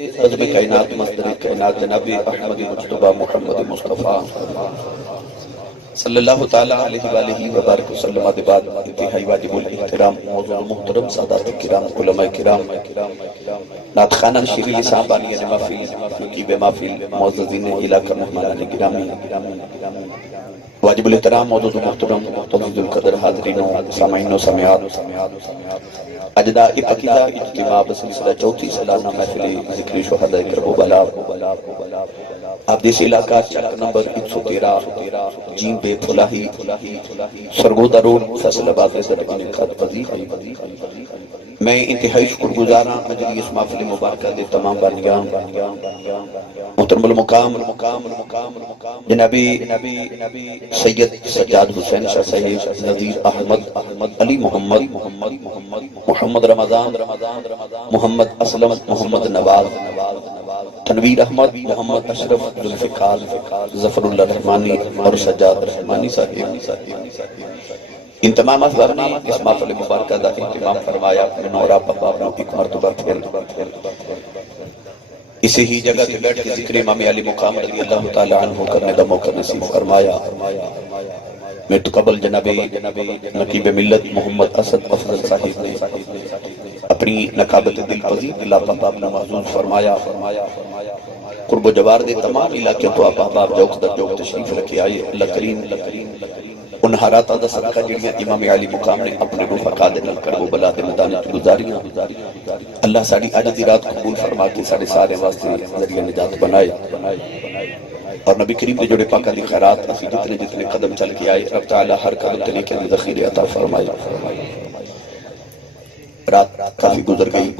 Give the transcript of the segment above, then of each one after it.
عظم کائنات مصدر کائنات جناب احمد مجتبی محمد مصطفیٰ صلی اللہ تعالیٰ علیہ وآلہ وبارک وسلم آدھے بعد انتہائی واجب الاحترام موضوع محترم سادات کرام علماء کرام نعت خانہ شیری لسان بانیان محفل نقیب محفل معززین علاقہ مہمانان گرامی واجب الاحترام موضوع محترم عزیز القدر حاضرین و سامعین و سامعات اجداء پاکیزہ اجتماع بسلسلہ چوتھی سالانہ محفل ذکر شہداء کرب و بلا آپ دیس علاقہ چک نمبر 113 جیم بے پھلاہی سرگودہ روڈ فیصل آباد میں زندگی انعقاد پذیر میں انتہائی شکر گزاراں مجلس محفل مبارکہ دے تمام بانیان محترم المقام جنابی سید سجاد حسین شاہ صاحب نذیر احمد علی محمد رمضان محمد اسلم محمد نواز تنویر احمد محمد اشرف ذوالفقار ظفر اللہ رحمانی اور سجاد رحمانی صاحب ان تمام احباب نے اس محفل مبارکہ دا اہتمام فرمایا منورہ پاپا ایک مرتبہ پھر اسی ہی جگہ سے بیٹھ کے ذکر امام علی مقام رضی اللہ تعالی عنہ کرنے دا موقع نصیب فرمایا میں تو قبل جناب نقیب ملت محمد اسد افضل صاحب نے اپنی نقابت دل پذیر اللہ پاپا اپنا محضوظ فرمایا قرب و جوار دے تمام علاقے تو آپ احباب جوک در جوک تشریف رکھے آئے اللہ کریم ان حراتہ دا صدقہ جڑیاں امام علی مقام نے اپنے رفقا دے نل کرب و بلا دے مدانت گزاریاں اللہ ساڑی عجزی رات قبول فرما کے سارے سارے واسطے ذریعہ نجات بنائے اور نبی کریم دے جوڑے پاکہ دی خیرات اسی جتنے قدم چل کے آئے رب تعالی ہر قدم تنے کے ذخیر عطا فرمائے رات کافی گزر گئی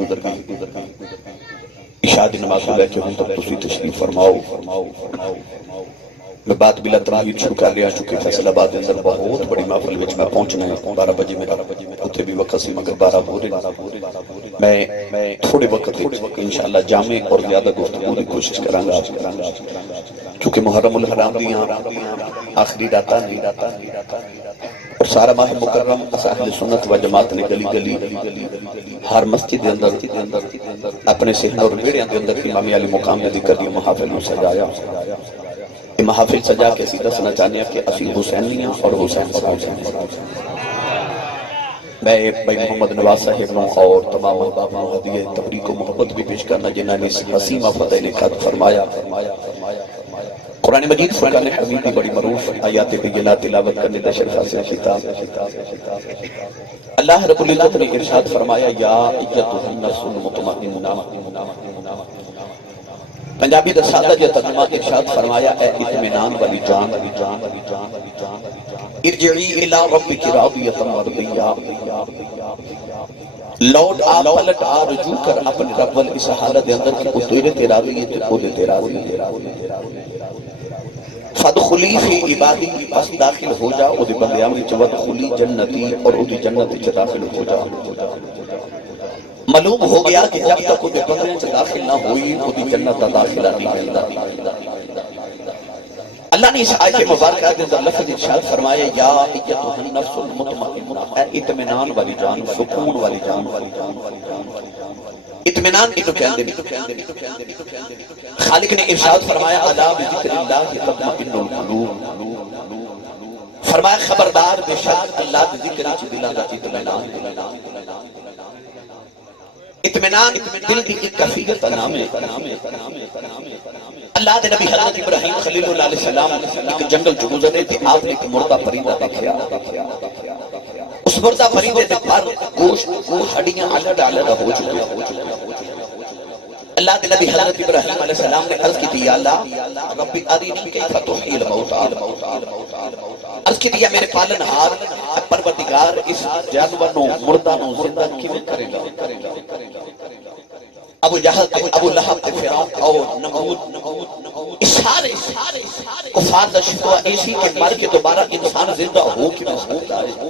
عشاء دی نماز ہو بیٹھے ہوں تب تسی تشریف فرماؤ میں بات بلا تمہید شروع کر لیا چونکہ فیصل آباد اندر بہت بڑی محفل وچ میں پہنچنا ہے 12 بجے میرا اتھے بھی وقت سی مگر 12 ہو رہے میں تھوڑے وقت انشاءاللہ جامع اور زیادہ گفتگو کی کوشش کروں گا چونکہ محرم الحرام دیاں آخری راتاں نہیں اور سارا ماہ مکرم اہل سنت و جماعت نے گلی گلی ہر مسجد اندر اپنے صحن اور بیڑیاں کے اندر امام علی مقام نے ذکر دی محافل میں سجایا محافل سجا کے اسی دسنا چاہنے کہ اسی حسینیاں اور حسین صاحب میں بھائی محمد نواز صاحب اور تمام احباب کو ہدیہ تبریک و محبت بھی پیش کرنا جنہاں نے اس حسیمہ فتح نکات فرمایا قرآن مجید فرقان حمید کی بڑی معروف آیات بینات تلاوت کرنے دا شرف حاصل کیتا اللہ رب العزت نے ارشاد فرمایا یا ایتھا النفس المطمئنہ پنجابی دا سادہ جو ترجمہ ارشاد فرمایا اے اطمینان والی جان ارجعی الی ربک راضیۃ مرضیہ لوٹ آ پلٹ آ رجوع کر اپنے رب اس حالت دے اندر کہ تیرے تیرا بھی تے خود تیرا بھی فادخلی فی عبادی پس داخل ہو جا او دے بندیاں وچ ودخلی جنتی اور او دی جنت وچ داخل ہو جا معلوم ہو گیا کہ جب تک وہ بندے سے داخل نہ ہوئی وہ دی جنت داخلہ نہیں ملتا اللہ نے اس آیت مبارکہ کے اندر لفظ ارشاد فرمایا یا ایتھا النفس المطمئنہ اے اطمینان والی جان سکون والی جان اطمینان کی تو کہندے خالق نے ارشاد فرمایا الا بذکر اللہ تطمئن القلوب فرمایا خبردار بے شک اللہ کے ذکر وچ دلاں دا اطمینان دل کی ایک کیفیت نام ہے اللہ دے نبی حضرت ابراہیم خلیل اللہ علیہ السلام ایک جنگل جو گزرے تھے آپ نے ایک مردہ پرندہ دیکھا اس مردہ پرندے دے پر گوشت ہڈیاں علد ہو چکے اللہ دے نبی حضرت ابراہیم علیہ السلام نے عرض کی تھی یا اللہ ربی ارینی کیف تحیی الموتى عرض کی تھی یا میرے پالنہار پروردگار اس جانور نو مردہ نو زندہ کیوں کرے گا ابو جہل ابو لہب فرعون اور نمرود اس سارے کفار دا شکوہ ایسی کہ مر کے دوبارہ انسان زندہ ہو کے ہوتا ہے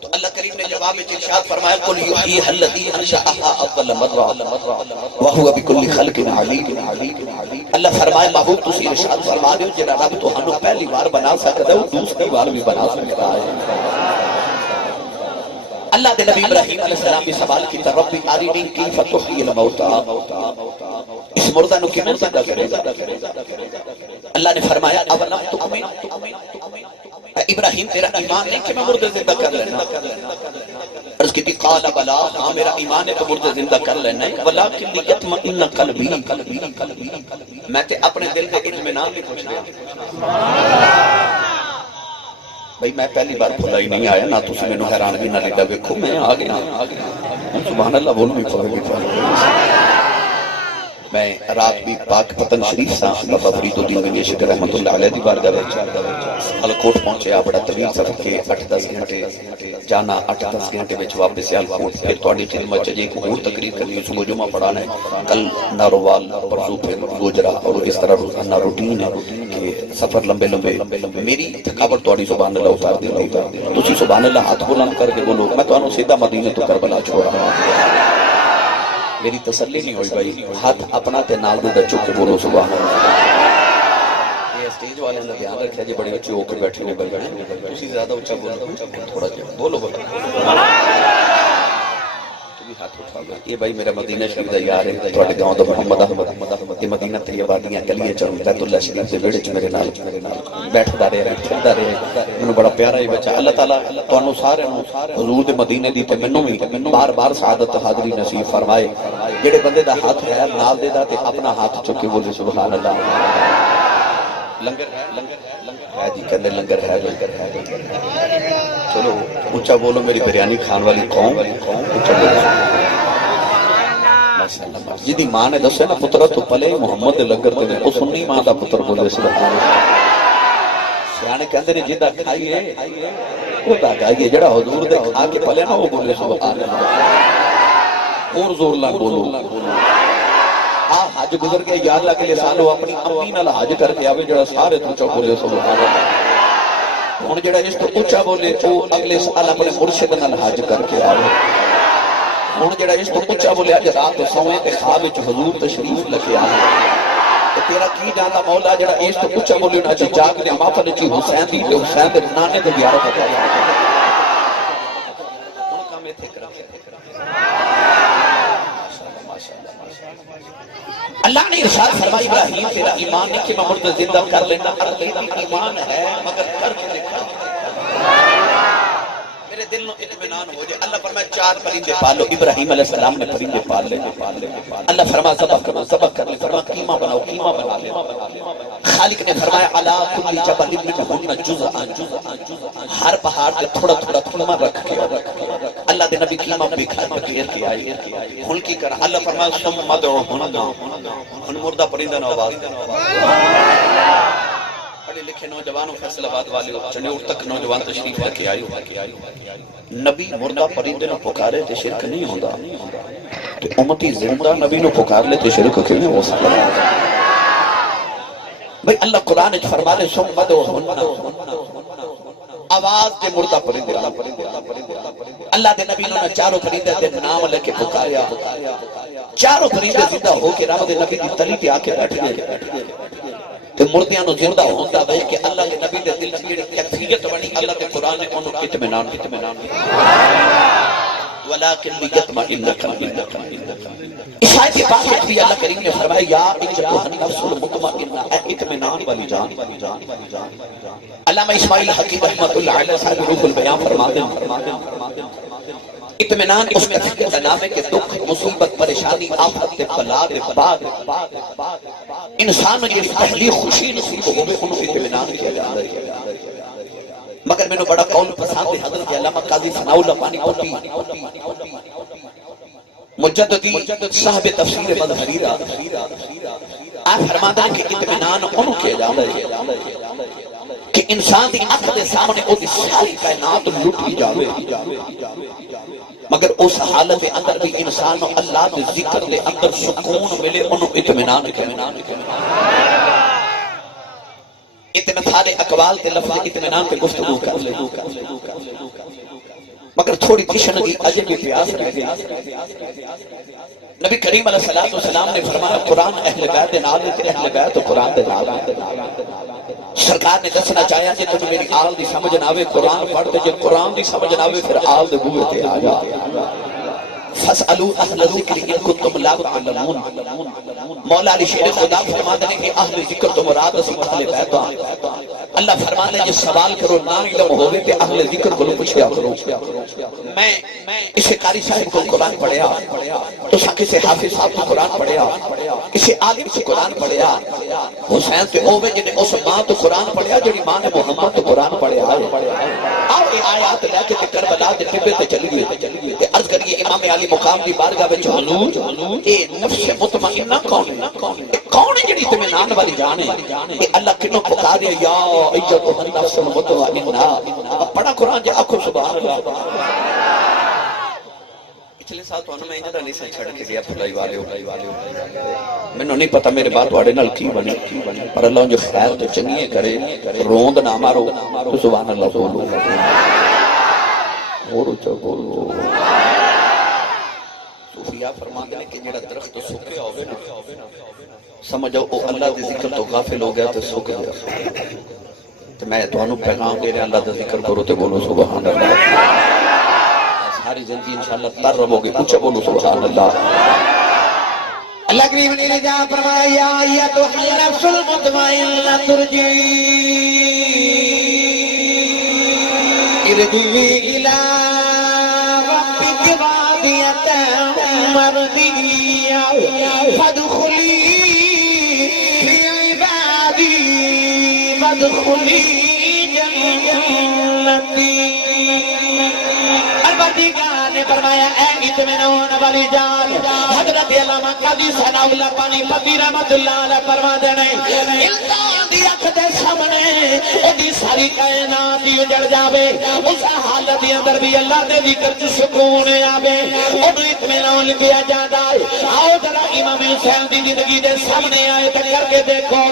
تو اللہ کریم نے جواب میں ارشاد فرمایا قل یحییھا الذی انشأھا اول مرہ وہو بکل خلق علیم اللہ فرمائے محبوب تسی ارشاد فرما دے جڑا رب تہانوں پہلی بار بنا سکدا ہے دوسری بار بھی بنا سکتا ہے اللہ دے نبی ابراہیم علیہ السلام بھی سوال کی ربی ارنی کیف تحیی الموتى، اس مردہ نو کیویں زندہ کرے گا؟ اللہ نے فرمایا اولم تؤمن، ابراہیم تیرا ایمان نہیں کہ میں مردے زندہ کر لینا؟ عرض کی تھی قال بلا، ہاں میرا ایمان ہے تو مردے زندہ کر لینا ہے، ولکن لیطمئن قلبی، میں تے اپنے دل کے اطمینان نہیں پوچھ رہا بھئی میں پہلی بار کھلا ہی نہیں آیا، نہ تسی میں حیران بھی نہ لیتا ویکھو میں آ گیا، سبحان اللہ بولو نہیں پڑے گی۔ میں رات بھی پاک پتن شریف سا بابا فرید الدین بنگی شکر رحمت اللہ علیہ دی بارگاہ وچ سیالکوٹ پہنچے، بڑا طویل سفر کے 8-10 گھنٹے جانا، 8-10 گھنٹے وچ واپس سیالکوٹ، پھر تہاڈی خدمت چ ایک اور تقریر کرنی، صبح جمعہ پڑھانا ہے، کل نارووال، پرسوں پھر گوجرا، اور اس طرح روزانہ روٹین ہے کہ سفر لمبے لمبے، میری تھکاوٹ تہاڈی سبحان اللہ اتار دیندی ہے۔ تسی سبحان اللہ ہاتھ بلند کر کے بولو میں تانوں سیدھا مدینے تو کربلا چھوڑا۔ میری تسلی نہیں ہوئی بھائی، ہاتھ اپنا تے نال دے چک کے بولو سبحان اللہ۔ یہ اسٹیج والے نے دھیان رکھا جی بڑے اچھے ہو کے بیٹھے نے بلے تسی زیادہ اونچا بولو، تھوڑا جا بولو بولو بھی ہاتھ اٹھا گیا۔ یہ بھائی میرا مدینہ شریف دا یار ہے، تواڈے گاؤں دا محمد احمد، یہ مدینہ طیبہ دیاں گلیاں چ بیت اللہ شریف دے ویڑے چ میرے نال بیٹھدا رہیا، پھردا رہیا، مینوں بڑا پیارا ہے بچہ۔ اللہ تعالیٰ تانوں سارے نوں حضور دے مدینے دی تے مینوں بھی بار بار سعادت حاضری نصیب فرمائے۔ جڑے بندے دا ہاتھ ہے نال دے دا تے اپنا ہاتھ چک کے بولے سبحان اللہ۔ لنگر ہے، لنگر ہے جی، کہندے لنگر ہے، لنگر ہے، چلو اونچا بولو میری بریانی کھان والی قوم، اونچا بولو جدی ماں نے دسے نا پترا تو پلے محمد دے لنگر تے او سنی ماں دا پتر بولے سبحان اللہ۔ سیانے کہندے نے جدا کھائیے او دا گائیے، جڑا حضور دے کھا کے پلے نا او بولے سبحان اللہ۔ اور زور لا بولو حج گزر کے یا اللہ کے لسان ہو اپنی امی نال حج کر کے آوے جڑا سارے تو اونچا بولے سبحان اللہ۔ ہن جڑا اس تو اونچا بولے او اگلے سال اپنے مرشد نال حج کر کے آوے۔ ہن جڑا اس تو اونچا بولے اج رات سوئے تے خواب وچ حضور تشریف لے آوے۔ تے تیرا کی جاندا مولا جڑا اس تو اونچا بولے نا اج جاگ دے محفل وچ حسین دی تے حسین دے نانے دی زیارت کرے۔ ہن کام ایتھے کر اللہ نے ارشاد فرمایا ابراہیم تیرا ایمان نہیں کہ میں مردہ زندہ کر لینا، ایمان ہے مگر کر کے دیکھا میرے دل نو اطمینان ہو جائے۔ اللہ فرمایا 4 پرندے پالو، ابراہیم علیہ السلام نے پرندے پال لے۔ اللہ فرمایا ذبح کرو، ذبح کر لے، فرمایا قیمہ بناؤ، قیمہ بنا لے۔ خالق نے فرمایا علی کل جبل منہن جزءا، ہر پہاڑ پہ تھوڑا تھوڑا قیمہ رکھ کے اللہ دے نبی قیمہ بھی کھا کے آئے۔ ہن کی کر اللہ فرمایا ثم ادعوہن، ہن مردہ پرندہ نو آواز دے۔ پڑھے لکھے نوجوانوں فیصل آباد والے چنیور تک نوجوان تشریف لے کے آئے۔ نبی مردہ پرندے نو پکارے تے شرک نہیں ہوندا، تے امتی زندہ نبی نو پکار لے تے شرک کیویں ہو سکدا؟ بھئی اللہ قرآن وچ فرما دے ثم ادعوہن، آواز دے مردہ پرندے۔ اللہ دے نبی نے چاروں پرندے دے نام لے کے پکاریا، چاروں پرندے زندہ ہو کے رب دے نبی دی تلی تے آ کے بیٹھ گئے تے مردیاں نو زندہ ہوندا ویکھ کے اللہ دے نبی دے دل وچ جڑی کیفیت بنی، اللہ دے قرآن نے اونوں اطمینان ولکن لیطمئن قلبی۔ اس آیت پاک میں بھی اللہ کریم نے فرمایا یا ایھا النفس المطمئنہ، اے اطمینان والی جان۔ علامہ اسماعیل حکیم رحمۃ اللہ علیہ صاحب روح البیان فرماتے ہیں اطمینان اس کیفیت کا نام ہے کہ دکھ، مصیبت، پریشانی، آفت تے بلا دے بعد انسان جو پہلی خوشی نصیب ہوئے انہوں اطمینان کیا جاتا ہے۔ مگر میں نے بڑا قول پسند ہے حضرت علامہ قاضی ثناء اللہ پانی پتی مجددی صاحب تفسیر مظہریہ آپ فرماتے ہیں کہ اطمینان انہوں کیا جاتا ہے کہ انسان دی آنکھ دے سامنے او دی ساری کائنات لٹی جاوے، مگر اس حالت اندر بھی انسان اللہ دے ذکر دے اندر سکون ملے، انہوں اطمینان سارے اقوال تے لفظ اطمینان پہ گفتگو کر لے، مگر تھوڑی تشنگی عجب پیاس رہ گئی۔ نبی کریم علیہ السلام نے فرمایا قرآن اہل بیت نال تے اہل بیت قرآن دے نال۔ سرکار نے دسنا چاہیا کہ تجھے میری آل دی سمجھ نہ آوے قرآن پڑھتے جب قرآن دی سمجھ نہ آوے پھر آل دے بوئے تے آ جا فَاسْأَلُوا أَهْلَ الذِّكْرِ إِن كُنتُمْ لَا تَعْلَمُونَ مولا علی شیر خدا فرماتے ہیں کہ اہل ذکر تو مراد اسی اہل بیت اللہ فرماتے ہیں جس سوال کرو نہ علم ہوئے تے اہل ذکر کو پوچھیا کرو میں اسے قاری صاحب کو قرآن پڑھیا تو کسے حافظ صاحب کو قرآن پڑھیا کسے عالم سے قرآن پڑھیا حسین تے اوے جنہیں اس ماں تو قرآن پڑھیا جنہی ماں نے محمد تو قرآن پڑھیا آؤ اے آیات لے کے کربلا دے ٹبے تے چلی گئے تے عرض کریے امام علی مقام دی بارگاہ وچ حضور اے نفس مطمئنہ کون ہے جڑی اطمینان والی جان ہے اے اللہ کنوں پکارے یا ایتھا النفس المطمئنہ پڑھا قرآن جا آکھو سبحان اللہ پچھلے سال تو میں انجدہ نہیں سے چھڑ کے گیا پھلائی والے ہو میں نے نہیں پتا میرے بات واڑے نال کی بنی پر اللہ جو خیر تو چنگیے کرے روند نہ مارو تو سبحان اللہ بولو اور اچھا بولو صوفیاء فرماتے ہیں کہ جڑا درخت سکیا ہوئے نا سمجھو او اللہ دے ذکر تو غافل ہو گیا تو سک گیا تو میں تو انہوں پیغام دے رہے اللہ دے ذکر کرو تو بولو سبحان اللہ ساری زندگی انشاءاللہ تر رہو گے اچھا بولو سبحان اللہ اللہ کریم نے جا فرمایا یا تو نفس المطمئنہ ترجعی ارجعی الی ربک راضیۃ مرضیہ فادخلی فی عبادی وادخلی جنتی البتیگاہ نے فرمایا اے اطمینان والی جان حضرت علامہ قاضی ثناء اللہ پانی پتی رحمت اللہ علیہ فرما دینے انسان دی اکھ دے سامنے او دی ساری کائنات ہی اجڑ جاوے اس حالت دے اندر بھی اللہ دے ذکر چ سکون آوے اونوں اطمینان لبیا جاندا ہے آؤ ذرا امام حسین دی زندگی دے سامنے آئے تے کر کے دیکھو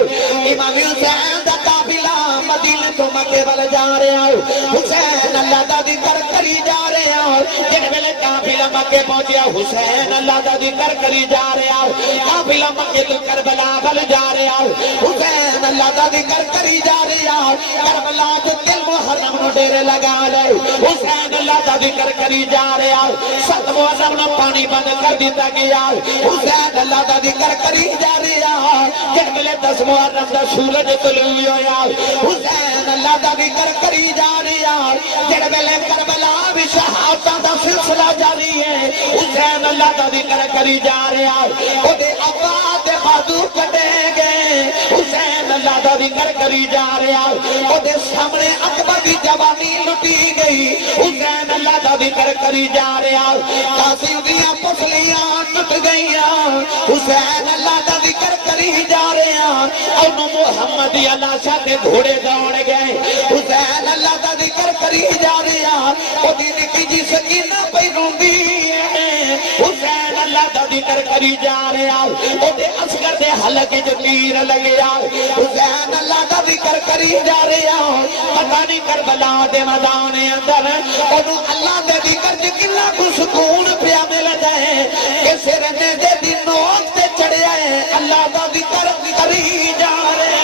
امام حسین دا قافلہ مدینے تو مکے ول جا رہا ہے حسین اللہ دا ذکر کری جا رہا ہے جن ویلے قافلہ مکے پہنچیا حسین اللہ دا ذکر کری جا رہا ہے قافلہ مکے تو کربلا ول جا رہا ہے حسین اللہ دا ذکر کری جا رہا ہے کربلا تو دل محرم نو ڈیرے لگا لے حسین اللہ دا ذکر کری جا رہا ہے سات محرم نو پانی بند کر دیتا گیا حسین اللہ دا ذکر کری جا رہا ہے جن ویلے 10 محرم دا سورج طلوع ہویا حسین اللہ دا ذکر کری جا رہا ہے جن ویلے کربلا بھی شہادتاں دا سلسلہ جاری ہے حسین اللہ دا ذکر کری جا رہا ہے او دے ابا دے بازو کٹے گئے حسین اللہ دا ذکر کری جا رہا ہے او دے سامنے اکبر دی جوانی لٹی گئی حسین اللہ دا ذکر کری جا رہا ہے قاسم دیاں پسلیاں ٹوٹ گئیاں حسین اللہ دا ذکر کری جا رہا ہے اور محمد اللہ شاہ دے گھوڑے دوڑ گئے حسین اللہ دا ذکر کری جا رہا ہے او دی نکی جی سکینہ پہ روندی ہے حسین اللہ دا ذکر کری جا رہا ہے او دے اصغر دے حلقے جو تیر لگیا حسین اللہ دا ذکر کری جا رہا ہے پتہ نہیں کربلا دے میدان اندر اونوں اللہ دے ذکر چ کنا کو سکون پیا مل جائے کہ سر نے دے دی نوک تے چڑھیا ہے اللہ دا ذکر کری جا رہا ہے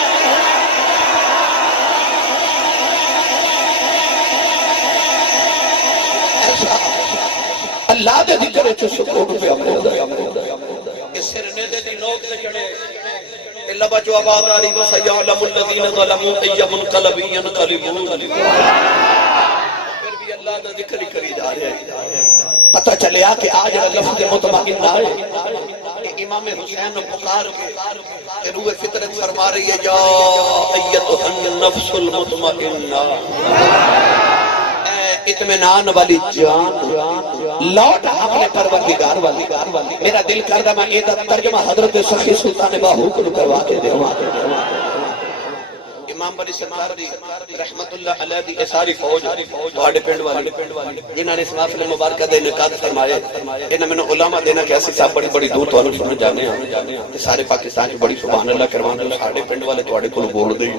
اللہ دے ذکر چ سکون پہ کہ سر نے دے دی نوک تے چڑھے الا بچو آباد آری و سیعلم الذین ظلموا ای منقلب ینقلبون پھر بھی اللہ دا ذکر ہی کری جا رہے ہیں پتہ چلیا کہ آج لفظ مطمئن آئے کہ امام حسین نے پکار کے روح فطرت فرما رہی ہے یا ایتھا النفس المطمئنہ اطمینان والی جان لوٹ اپنے پروردگار والی میرا دل کردہ میں یہ ترجمہ حضرت سخی سلطان باہو کو کروا کے دے امام بری سرکار دی رحمت اللہ علیہ دی ساری فوج بڑے پنڈ والے جنہاں نے اس محفل مبارکہ دے انعقاد فرمائے انہاں میں علماء دینا کہ ایسی صاحب بڑی بڑی دور تو سن جانے ہیں کہ سارے پاکستان کی بڑی سبحان اللہ کروانے ساڑھے پنڈ والے تواڈے کول بول دے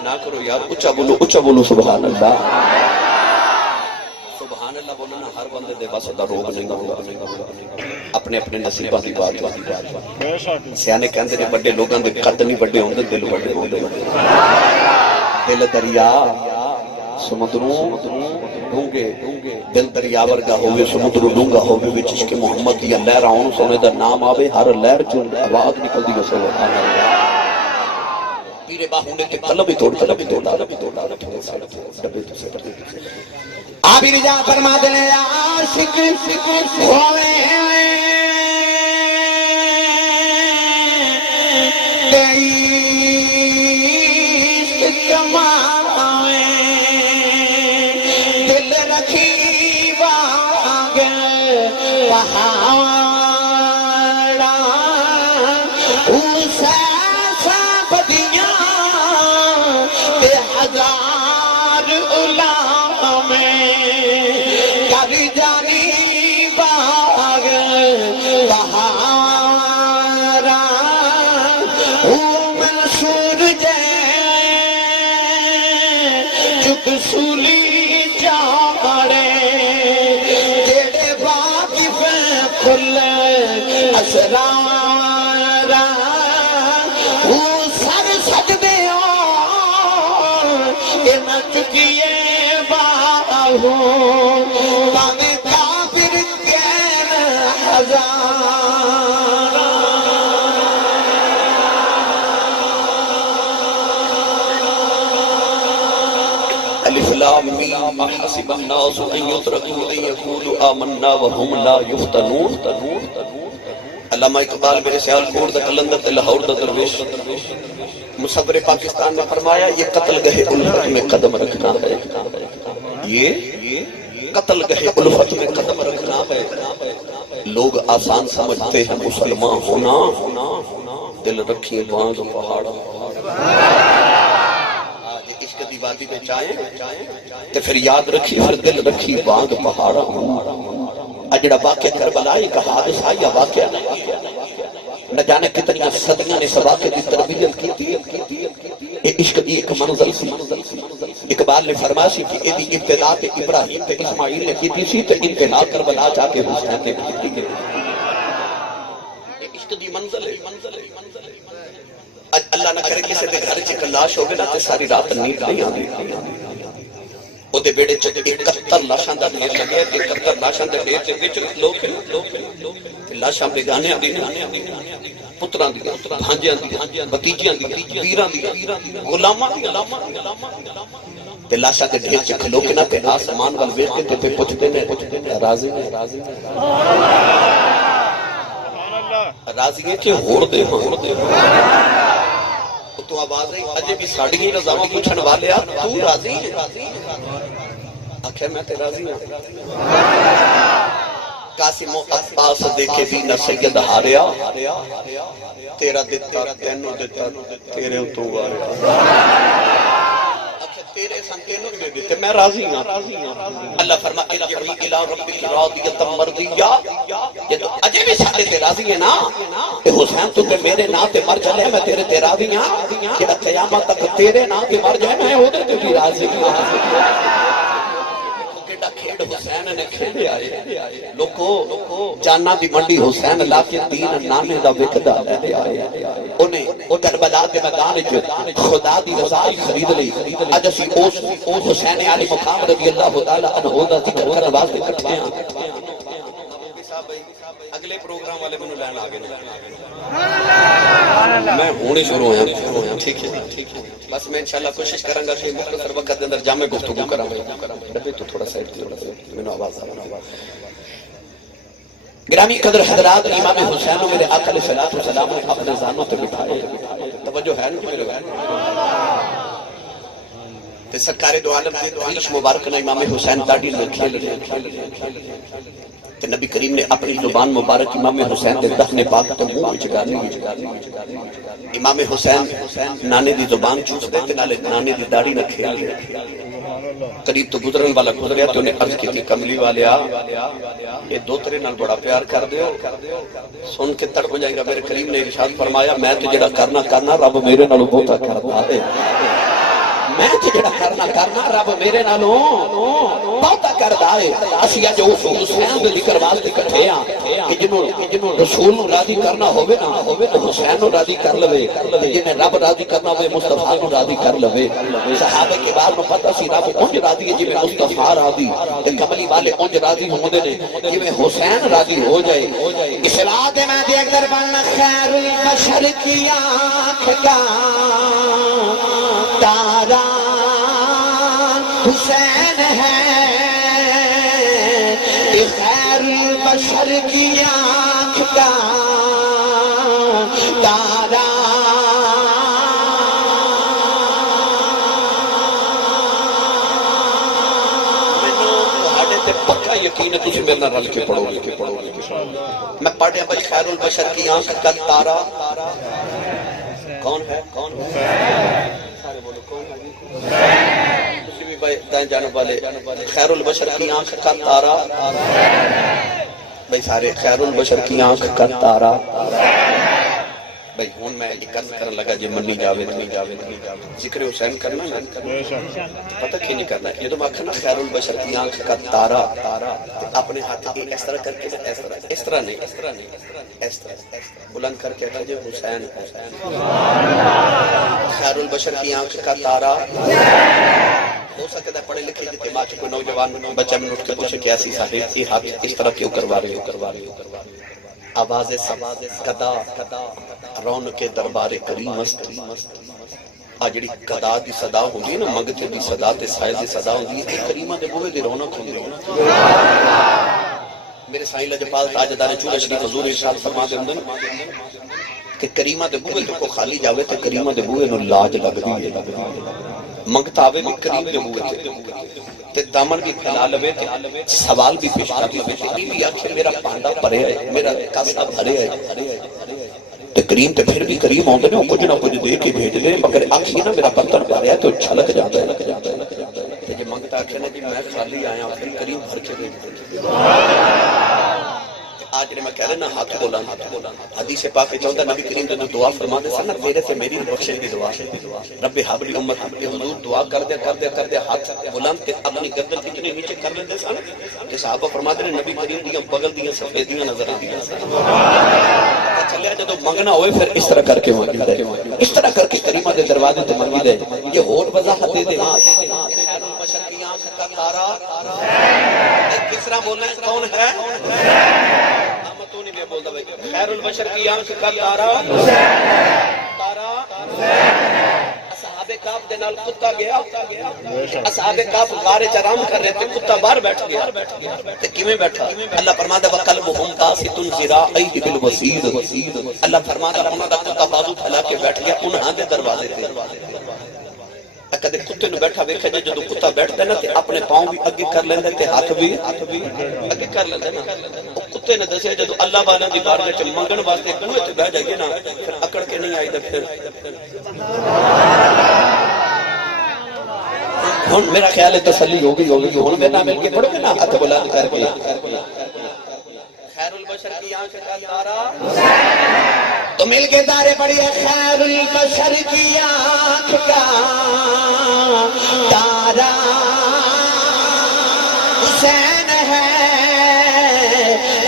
نہ کرو یار اچھا بولو سبحان اللہ سبحان اللہ بولنا ہر بندے دے بس دا روگ نہیں ہوگا اپنے اپنے نصیبہ دی بات سیانے کہندے نے بڑے لوگاں دے قد نہیں بڑے ہوندے دل بڑے ہوندے دل دریا سمندروں ڈونگے دل دریا ورگا ہوئے سمندروں ڈونگا ہوئے وچ عشق محمد دی لہر آن سونے دا نام آوے ہر لہر چوں آواز نکل دی سبحان اللہ پیرے باہونے تے قلب ہی توڑ آبی رجا فرما دلے عاشق ہوئے تیس کماوے دل رکھی باگل پہاڑا اسے بدیاں تے ہزار علام کر جانی باغ بہارا منصور جے چک سولی چاڑے جیڑے واقف کھل اسرار چکیے باہو تانے کافر کین ہزار الف لام میم حسب الناس ان يتركوا ان يقولوا آمنا وهم لا يفتنون علامہ اقبال میرے سیال کوٹ دا کلندر تے لاہور دا درویش مصور پاکستان نے فرمایا یہ قتل گہے الفت میں قدم رکھنا ہے یہ قتل گہے الفت میں قدم رکھنا ہے لوگ آسان سمجھتے ہیں مسلمان ہونا دل رکھیے بانگ پہاڑا آج عشق دی وادی میں چاہیں تو پھر یاد رکھیے پھر دل رکھیے بانگ پہاڑا اجڑا واقعہ کربلا ایک حادثہ یا واقعہ نہیں نہ جانے کتنی صدیاں نے اس واقعے کی تربیت کی تھی یہ عشق کی ایک منزل سی اقبال نے فرمایا سی کہ ایدی ابتدا تے ابراہیم تے اسماعیل نے کی سی تے انتہا کربلا جا کے حسین نے کی تھی یہ عشق دی منزل ہے اللہ نہ کرے کسی دے گھر چ لاش ہوگی نا تے ساری رات نیند نہیں آندی او دے بیڑے چ 71 لاشاں دا ڈھیر لگیا 71 لاشاں دے ڈھیر چ وچ لوگ لاشاں بیگانے دی پتراں دی بھانجیاں دی بھتیجیاں دی پیراں دی غلاماں دی تے لاشاں دے ڈھیر چ کھلو کے نہ تے آسمان ول ویکھ کے تے پوچھدے نے راضی راضی کہ ہور دے تو آواز ہے اجے بھی ساڑی رضاواں پوچھن والے تو راضی ہے آخر میں تے راضی ہوں قاسم و عباس دیکھے بھی نہ سید ہاریا تیرا دیتا تینوں دیتا تیرے تو واریا تیرے سن تینوں دے دیتے میں راضی ہوں اللہ فرما ارجعی الی ربک راضیۃ مرضیہ یہ تو اجے بھی ساڈے تے راضی ہے نا کہ حسین تو میرے نا تے مر جائے میں تیرے تے راضی ہوں کہ قیامت تک تیرے نا تے مر جائے میں اودے تے بھی راضی ہوں کھیڑ حسین نے کھیڑے آئے لوگو جانا دی منڈی حسین لا کے دین نانے دا وکدا لے آئے انہیں کربلا دے میدان وچ خدا دی رضا خرید لئی اج اسی اس حسین علی مقام رضی اللہ تعالی عنہ دا ذکر کرن واسطے اکٹھے ہیں اگلے پروگرام والے منو لین آ گئے میں ہونے شروع ہویا ٹھیک ہے بس میں انشاءاللہ کوشش کروں گا کہ مختصر وقت دے اندر جامع گفتگو کراں ڈبے تو تھوڑا سائڈ تے مینوں آواز گرامی قدر حضرات امام حسین میرے آقا علیہ الصلوۃ والسلام نے اپنے زانوں تے بٹھائے توجہ ہے نا میرے تے سرکار دو عالم دے دریش مبارک نے امام حسین داڑھی میں کھیل رہے کہ نبی کریم نے اپنی زبان مبارک امام حسین دے دہنے پاک تو منہ وچ گالی امام حسین نانے دی زبان چوسدے تے نالے نانے دی داڑھی نہ کھیل قریب تو گزرن والا گزریا تو نے عرض کی تھی کملی والیا یہ دو تیرے نال بڑا پیار کر دیو سن کے تڑپ جائے گا میرے کریم نے ارشاد فرمایا میں تو جڑا کرنا رب میرے نال بہتا کردا ہے میں جڑا کرنا رب میرے نالوں بہتا کردا ہے اسیا جو حسین دے ذکر واسطے اکٹھے ہاں کہ جنوں رسول نو راضی کرنا ہوے نا تو حسین نو راضی کر لوے جنے رب راضی کرنا ہوے مصطفی نو راضی کر لوے صحابہ کے بعد نو پتہ سی رب اونج راضی ہے جویں مصطفی راضی تے کملی والے اونج راضی ہوندے نے جویں حسین راضی ہو جائے اصلاح دے میں دیکھ در بننا خیر البشر کی آنکھ کا تارا حسین ہے خیر البشر کی آنکھ کا تارا پکا یقین ہے تجھے میرے نال رل کے پڑھو گے میں پڑھے بھائی خیر البشر کی آنکھ کا تارا کون ہے سارے بولو کون ہے تسی بھی بھائی دائیں جانب والے خیر البشر کی آنکھ کا تارا بھائی سارے خیر البشر کی آنکھ کا تارا بھائی ہون میں یہ کرن لگا جی منی جاوے ذکر حسین کرنا پتہ کی نہیں کرنا یہ تو میں کہنا خیر البشر کی آنکھ کا تارا اپنے ہاتھ اس طرح کر کے اس طرح نہیں بلند کر کے کہا جی حسین خیر البشر کی آنکھ کا تارا ہو سکتا ہے پڑھے لکھے جتنے بات کوئی نوجوان بچہ میں اٹھ کے پوچھے کہ ایسی صاحب یہ ہاتھ اس طرح کیوں کروا رہے ہو آواز گدا رونق دربار کریم است آجڑی گدا دی صدا ہوندی ہے نا منگتے دی صدا تے سائل دی صدا ہوندی ہے کریمہ دے بوئے دی رونق ہوندی ہے میرے سائل لجپال تاجدار چولہ شریف حضور ارشاد فرما دے اندن کہ کریمہ دے بوئے تو کو خالی جاوے تے کریمہ دے بوئے نو لاج لگ دی ہے منگتا آوے بھی کریم دے بوئے تے دامن بھی پھیلا لوے تے سوال بھی پیش کر لوے تے بھی آنکھیں میرا پانڈا پرے ہے میرا کاسا بھرے ہے تے کریم تے پھر بھی کریم ہوندے نے کچھ نہ کچھ دے کے بھیج دے مگر آنکھیں نہ میرا برتن بھرے ہے تو چھلک جاتا ہے تے جو منگتا آنکھیں نا کہ میں خالی آیا پھر کریم بھر کے بھیج دے آج نے میں کہہ رہا نا ہاتھ بولا حدیث پاک میں چاہتا نبی کریم جو دعا فرما دے سن میرے سے میری بخشش کی دعا رب حبلی امت حضور دعا کر دے ہاتھ بلند کے اپنی گردن اتنے نیچے کر لیندے سن کہ صحابہ فرما دے نبی کریم دیاں بغل دیاں سفیدیاں نظر آندیاں سن چلے جدو منگنا ہوئے پھر اس طرح کر کے مانگی دے اس طرح کر کے کریمہ دے دروازے تے مانگی دے یہ اور وضاحت دے خیر البشر کی آنکھ کا تارا کس طرح بولنا ہے کون ہے خیر البشر کی آنکھ کا تارا اصحاب کاف دے نال کتا گیا اصحاب کاف غار چرام کر رہے تھے کتا باہر بیٹھ گیا تے کیویں بیٹھا اللہ فرماتا وقلبهم باسط ذراعیہ بالوسید اللہ فرماتا انہاں دا کتا بازو پھیلا کے بیٹھ گیا انہاں دے دروازے تے کدے کتے نو بیٹھا ویکھے جدوں کتا بیٹھدا نا تے اپنے پاؤں بھی اگے کر لیندا تے ہاتھ بھی اگے کر لیندا نا کتے نے دسیا جدوں اللہ والا دی بارگاہ وچ منگن واسطے کنویں تے بیٹھ جائیے نا پھر اکڑ کے نہیں آئی تے پھر ہن میرا خیال ہے تسلی ہو گئی ہن میرے نال مل کے پڑھو گے نا ہاتھ بلند کر کے خیر البشر کی آنکھ کا تارا تو مل کے تارے پڑھیے خیر البشر کی آنکھ کا تارا حسین ہے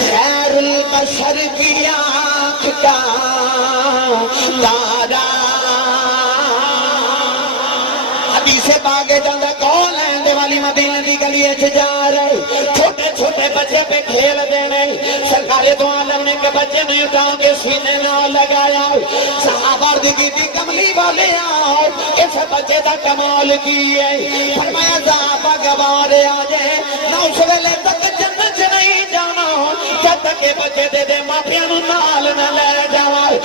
خیر البشر کی آنکھ کا تارا حدیث پاک جاندہ کون لیندے والی مدینہ دی گلی جا رہے چھوٹے چھوٹے بچے پہ کھیل دینے سرکار دو عالم نے کہ بچے نہیں اٹھاؤں کے سینے نہ لگایا صحابہ دیگی تھی کملی والے آؤ اس بچے دا کمال کیے فرمایا صحابہ گوارے آجے نہ اس ویلے تک جنت نہیں جانا جب تک کہ بچے دے دے ماپیانو نال نہ لے جاؤ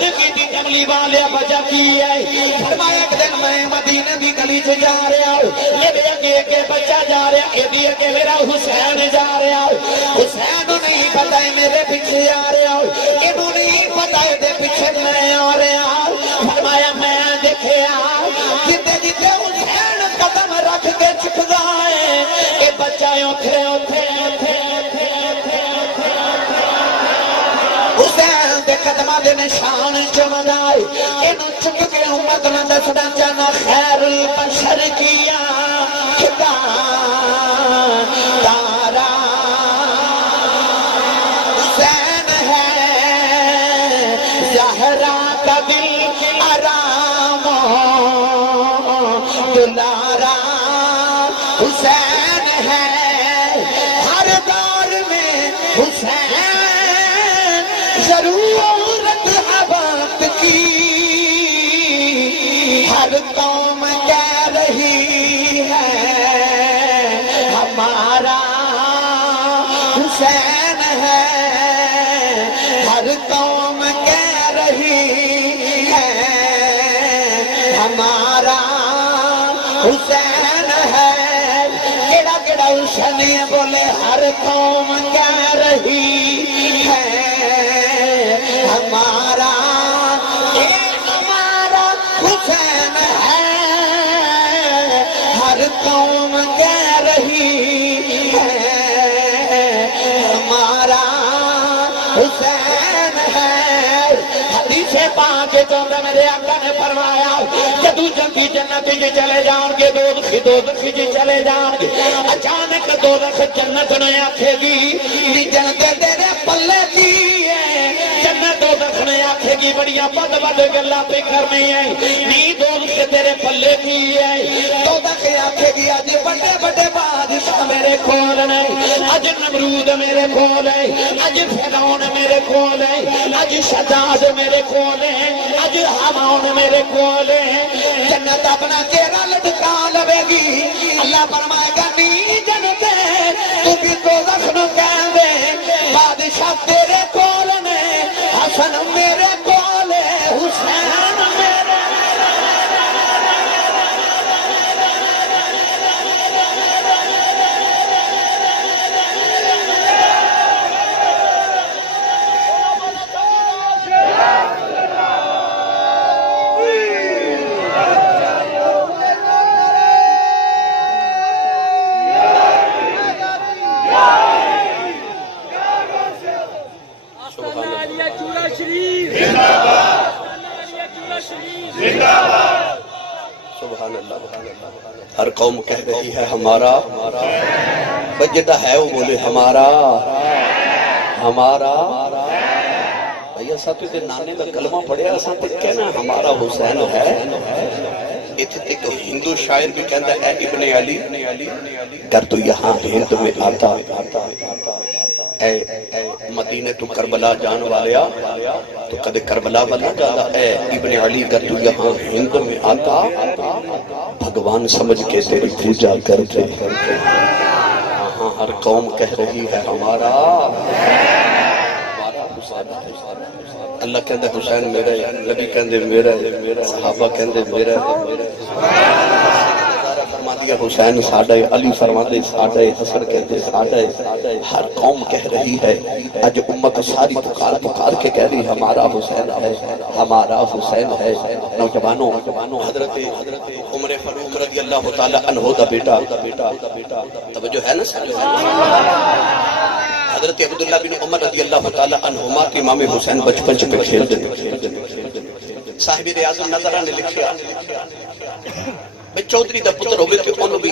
دیگی تھی کملی والے بچہ کیے فرمایا ایک دن میں مدینہ دی گلی سے جا رہا ہوں یہ بھی اگے بچہ جا رہا یہ بھی اگے میرا حسین جا رہا ہوں حسین نہیں پتا ہے میرے پیچھے آ رہا ہوں انہوں نہیں پتا ہے دے پیچھے میں آ رہا ہوں فرمایا میں دیکھے جتے جتے حسین قدم رکھ کے چکھدا ہے یہ بچہ حسین دے قدمہ دے نشان چمدائے انہوں چک کے امت نہ دسنا جانا خیر البشر کیا خدا تارا حسین ہے زہرا کا دل آرام دلارا حسین ہے ہر دور میں حسین ضرورت ہے وقت کی ہر قوم کہہ رہی ہے ہمارا حسین ہے ہر قوم کہہ رہی ہے ہمارا حسین ہے کیڑا کیڑا حسین بولے ہر قوم کہہ رہی ہے ہمارا ہمارا حسین ہے ہر قوم کہہ رہی ہے ہمارا حسین ہے حدیث پاک جو میرے آقا نے فرمایا کہ تو جنتی جنت جی چلے جان گے دوزخ جی چلے جان گے اچانک دوزخ جنت نے آکھے گی جنت تیرے پلے کی ہے جنت دوزخ نے آکھے گی بڑیاں بد گلا پہ کرنی ہے نی دوزخ تیرے پلے کی ہے دوزخ آکھے گی آج بڑے بڑے بادشاہ میرے کھول نہیں آج نمرود میرے کھول ہے آج فرعون میرے کھول ہے آج شداد میرے کھول ہے آج حامون میرے کھول ہے جنت اپنا چہرہ لٹکا لوے گی اللہ فرمائے گا نی جنت تو بھی دوزخ نو کہہ دے بادشاہ تیرے کھول نے حسن میرے کھول ہے حسین میرے سبحان اللہ ہر قوم کہہ رہی ہے ہمارا بجدہ ہے وہ بولے ہمارا ہمارا بھئیہ ساتھ دے نانے کا کلمہ پڑھے ساتھ کہنا ہمارا حسین ہے ایک ہندو شاعر بھی کہتا ہے اے ابن علی گر تو یہاں ہند میں آتا اے مدینہ تو کربلا جان والیا تو کدے کربلا والا جالا اے ابن علی گر تو یہاں ہند میں آتا بھگوان سمجھ کے تیری پوجا کرتے ہاں ہر قوم کہہ رہی ہے ہمارا اللہ کہندے حسین میرا ہے نبی کہندے میرا ہے صحابہ کہندے میرا ہے فرما دیا حسین ساڑھا ہے علی فرما دے ساڑھا ہے حسن کہتے ساڑھا ہے ہر قوم کہہ رہی ہے آج امت ساری پکار کے کہہ رہی ہمارا حسین ہے ہمارا حسین ہے نوجوانوں حضرت عمر فاروق رضی اللہ تعالی عنہ دا بیٹا توجہ ہے نا سارے حضرت عبداللہ بن عمر رضی اللہ تعالی عنہما کے امام حسین بچپن پہ کھیل دے صاحب ریاض النظرہ نے لکھیا چودھری دا پتر ہوگے کہ انہوں بھی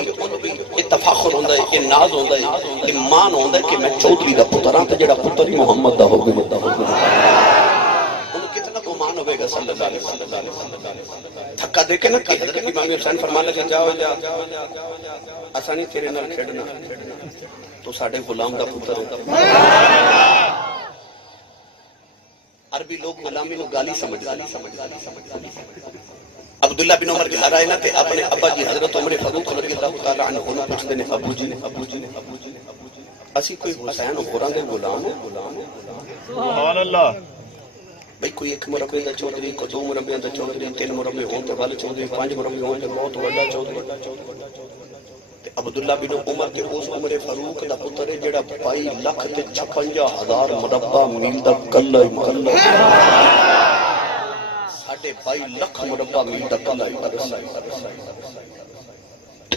اتفاخر ہوندہ ہے کہ ناز ہوندہ ہے کہ مان ہوندہ ہے کہ میں چودھری دا پتر ہاں تو جڑا پتر ہی محمد دا ہوگے انہوں کتنا گمان ہوئے گا صلی اللہ علیہ وسلم تھکا دیکھے نا کہ حضرت امام حسین فرمان لگا جاؤ آسانی تیرے نال کھیڑنا تو ساڑھے غلام دا پتر ہوتا عربی لوگ غلامی کو گالی سمجھ عبداللہ بن عمر کے گھر آئے نا کہ اپنے ابا جی حضرت عمر فاروق رضی اللہ تعالیٰ عنہ انہوں پوچھ دینے ابو جی اسی کوئی حسین قرآن دے غلام ہے سبحان اللہ بھئی کوئی ایک مربع دا چودھری کو دو مربع دا چودھری تین مربع ہوں تے والے چودھری پانچ مربع ہوں تے بہت بڑا چودھری عبداللہ بن عمر کے اس عمر فاروق دا پتر ہے جڑا 22,56,000 مربع میل دا کلہ ساڑھے 22 مربع میل دا کلہ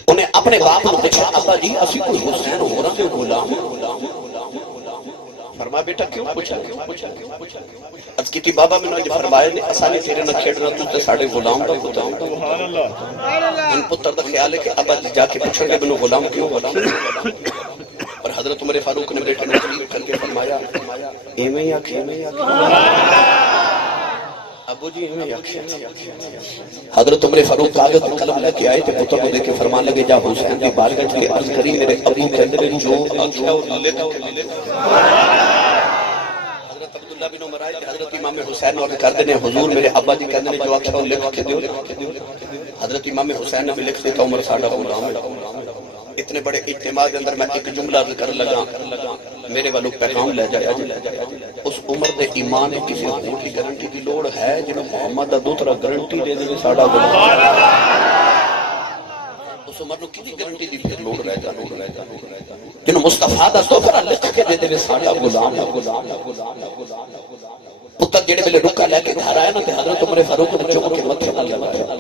انہیں اپنے باپ کو پوچھا ابا جی اسی کوئی حسین ہو رہا ہے غلام فرمایا بیٹا کیوں پوچھا عرض کی تھی بابا میں نے فرمایا نے اسانے تیرے نہ کھیڑنا تو تے ساڑے غلام دا پتر سبحان اللہ ان پتر دا خیال ہے کہ ابا جا کے پوچھیں گے میں غلام کیوں اور حضرت عمر فاروق نے بیٹے نے تقریر کر کے فرمایا ایویں ہی آکھے ابو جی ایویں ہی آکھے حضرت عمر فاروق کاغذ اور قلم لے کے آئے تھے پتر کو دے کے فرمان لگے جا حسین دی بارگاہ کے عرض کری میرے ابو کہندے نے جو آکھیا اور لکھ کے حضرت عبداللہ بن عمر آئے تھے حضرت امام حسین اور کر دینے حضور میرے ابا جی کہندے نے جو آکھیا اور لکھ کے دیو حضرت امام حسین نے بھی لکھ دیتا عمر ساڈا غلام ہے اتنے بڑے اجتماع کے اندر میں ایک جملہ ذکر لگا میرے والوں پیغام لے جایا اس عمر دے ایمان کسی اور کی گارنٹی کی لوڑ ہے جنہوں محمد دا دوسرا گارنٹی دے دے ساڈا غلام اس عمر نو کسی گارنٹی دی پھر لوڑ رہ جانا جنہوں مصطفیٰ دا دوسرا لکھ کے دے دے ساڈا غلام پتر جڑے ویلے رکا لے کے گھر آیا نا تے حضرت عمر فاروق نے چوم کے متھے نال لگایا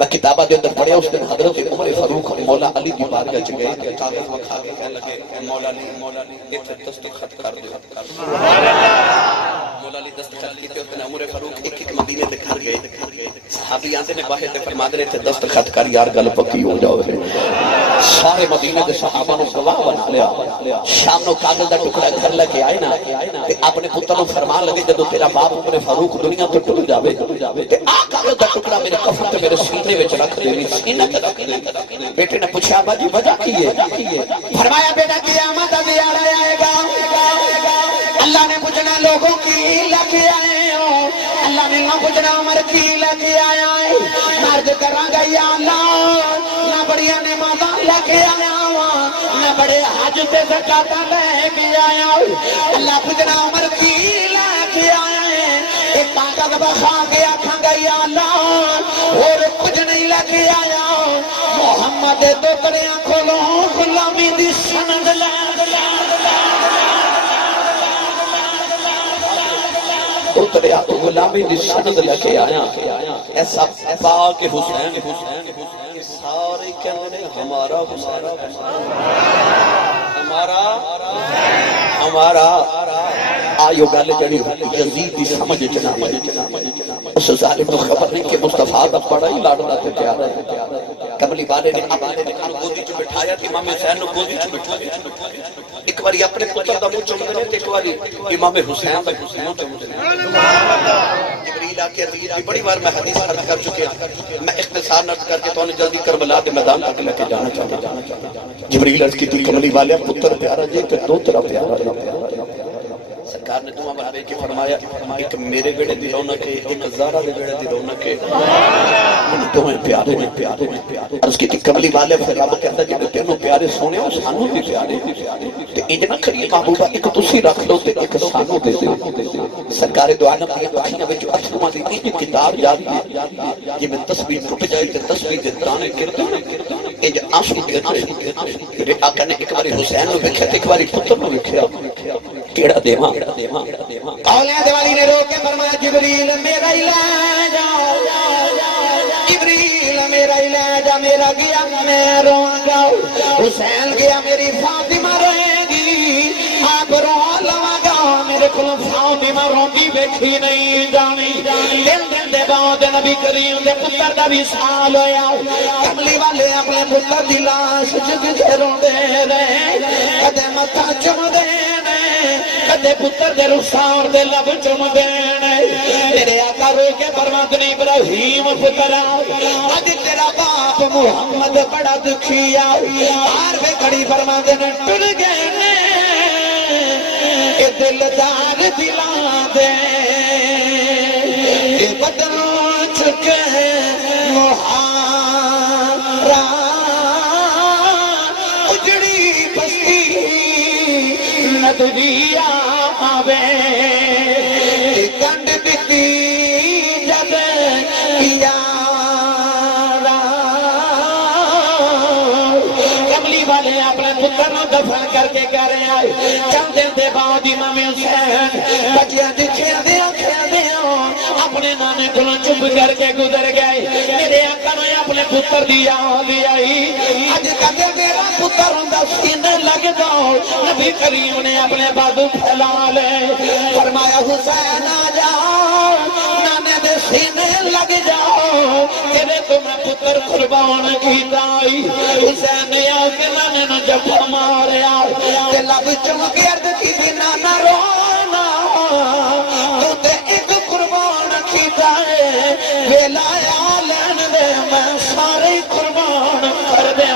میں کتابہ دے اندر پڑھیا اس دن حضرت عمر فاروق مولا علی دی بارگاہ چ گئے تے کاغذ وکھا کے کہنے لگے مولا علی اتنے دستخط کر دو مولا علی دستخط کیتے اس نے عمر فاروق ایک ایک مدینے تے گھر گئے صحابی آندے نے باہر تے فرماندے نے تے دستخط کر یار گل پکی ہو جاوے سارے مدینے دے صحابہ نو گواہ بنا لیا شام نو کاغذ دا ٹکڑا گھر لے کے آئے نا تے اپنے پتر نو فرمان لگے جدوں تیرا باپ عمر فاروق دنیا تو ٹر جاوے تے آ کاغذ دا ٹکڑا میرے کفن تے میرے سینے وچ رکھ دے سینے تے رکھ دے بیٹے نے پوچھا ابا جی وجہ کی ہے فرمایا بیٹا قیامت ابھی آئے گا اللہ نے پوچھنا لوگوں کی لکھے آئے ہو اللہ نے نہ پوچھنا عمر کی لکھے آیا ہے مرد کرا گا یا اللہ نہ بڑیاں نے ماما لکھے آیا ہوا نہ بڑے حج سے زکاة لے کے آیا اللہ پوچھنا عمر کی لکھے آیا ہے ایک کاغذ بخا کے آکھاں گا یا اللہ اور کچھ نہیں لکھے آیا محمد دو کریاں کھولو غلامی دی سند اتریا تو غلامی دی سند لے کے آیا ایسا پاک حسین سارے کہنے ہمارا حسین ہمارا آئیو گالے جڑی یزید دی سمجھ چنا اس ظالم کو خبر نہیں کہ مصطفیٰ دا بڑا ہی لاڈلا تے پیارا ہے کملی والے نے اپنے نے گودی چ بٹھایا کہ امام حسین نو گودی چ بٹھایا ایک باری اپنے پتر دا منہ چومدے نے تے ایک باری امام حسین دا منہ چومدے نے جبریل آ کے عزیز بڑی بار میں حدیث عرض کر چکے ہیں میں اختصار نہ کر کے تو نے جلدی کربلا دے میدان تک لے کے جانا چاہتا جبریل عرض کی تھی کملی والے پتر پیارا جے تے دو طرح پیارا سرکار نے دعا بڑھاوے کے فرمایا ایک میرے گڑے دی رونق ہے ایک زارہ دے گڑے دی رونق ہے ان دوہیں پیارے نے عرض کی کملی والے پھر رب کہتا جب تینوں پیارے سونے ہو سانو بھی پیارے تے انجنا کریے محبوبہ ایک تسی رکھ لو تے ایک سانو دے دے سرکار دو عالم کی اکھیاں وچ اثرواں دی ایک کتاب یاد یہ میں تسبیح ٹوٹ جائے تے تسبیح دے دانے گرتے اے جو آنسو دے میرے آقا نے ایک باری حسین نو ویکھیا تے ایک باری پتر نو ویکھیا کیڑا دیواں اولیاء دیوالی نے رو کے فرمایا جبریل میرا ہی لے جاؤ جبریل میرا ہی لے جا میرا گیا میں رون جاؤ حسین گیا میری فاطمہ روئے گی آپ رو لوا گا میرے کو فاطمہ روندی ویکھی نہیں جانی دل دے بعد نبی کریم دے پتر دا بھی سال ہویا کملی والے اپنے پتر دی لاش جگ کے روندے رہے کدے متھا چم دے کدے پتر دے رخسار دے لب چم دینے میرے آقا رو کے فرماندے ابراہیم پترا اج تیرا باپ محمد بڑا دکھیا ہار وے گھڑی فرماندے ٹر گئے نے اے دلدار دلاں دے اے بدن چکے مہارا اجڑی بستی ندوی آوے کنڈ دیتی جب یارا کملی والے اپنے پتر نو دفن کر کے کہہ رہے آئے چند دن دے بعد امام حسین بچیاں دکھیاں دیاں اپنے نانے کو چپ کر کے گزر گئے میرے آقا نے اپنے پتر دی یاد آئی اج کدے میرا پتر ہوندا دا سینے لگ جاؤ نبی کریم نے اپنے بازو پھیلا لے فرمایا حسین آ جاؤ نانے دے سینے لگ جاؤ تیرے تو میں پتر قربان کی دائی حسین نے آ کے نانے نہ جب ماریا تے لب چمک عرض کی بھی نانا رونا تو تے ایک قربان کی دائے ویلا یا لین دے میں سارے قربان کر دے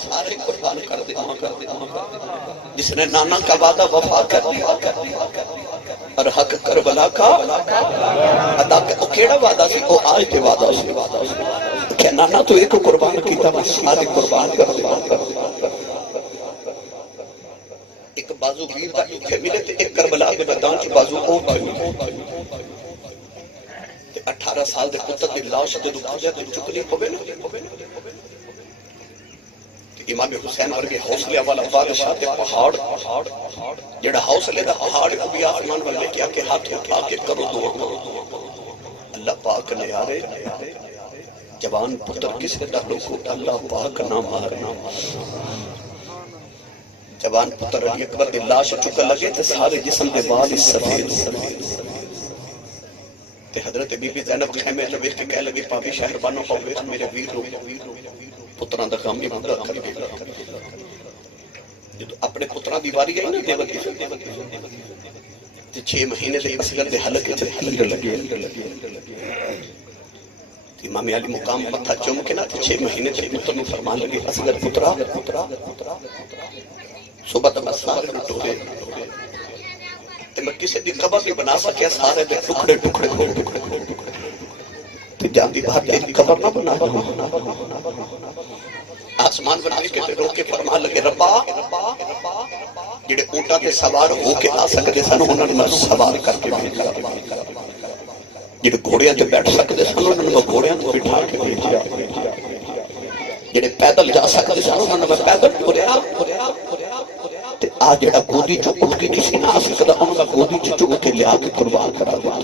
سارے قربان کر دے جس نے نانا کا وعدہ وفا کر دیا اور حق کربلا کا ادا کر کیڑا وعدہ سی او آج تے وعدہ سی کہ نانا تو ایک قربان کیتا میں سارے قربان کر دے ایک بازو ویر دا ٹکے ملے تے ایک کربلا کے میدان چ بازو او تے 18 سال دے پتر دی لاش تے دکھایا تے چکلی ہوے نا امام حسین ورگے حوصلے والا بادشاہ تے پہاڑ جڑا حوصلے دا پہاڑ کو بھی آسمان والے کیا کہ ہاتھ اٹھا کے کرو دعا اللہ پاک نے یارے جوان پتر کس نے ڈالو کو اللہ پاک نہ مارنا جوان پتر علی اکبر دی لاش چکا لگے تے سارے جسم دے بال سفید تے حضرت بی بی زینب خیمے جو ویکھ کے کہہ لگی پاپی شہر بانو کو ویکھ میرے ویر رو پتران دا کام یہ پورا کر کے جب اپنے پتران دی واری آئی نا دیوت تے 6 مہینے دے اصغر دے حلقے تے حلقے لگے امام علی مقام متھا چوم کے نا 6 مہینے تے پتر نو فرمان لگے اصغر پترا صبح تک سارے ٹوٹے تے میں کسی دی قبر نہیں بنا سکیا سارے دے ٹکڑے ٹکڑے تے جاندی بات تیری قبر نہ بنا آسمان بنا کے تے روک کے فرمان لگے ربا جڑے اونٹاں تے سوار ہو کے آ سکدے سن انہاں نوں سوار کر کے بھیجا جڑے گھوڑیاں تے بیٹھ سکدے سن انہاں نوں گھوڑیاں تے بٹھا کے بھیجا جڑے پیدل جا سکدے سن انہاں نوں پیدل ٹریا تے آ جڑا گودی چ اٹھ کے نہیں سی نہ آ سکدا انہاں دا گودی چ چک کے لیا کے قربان کرا دیا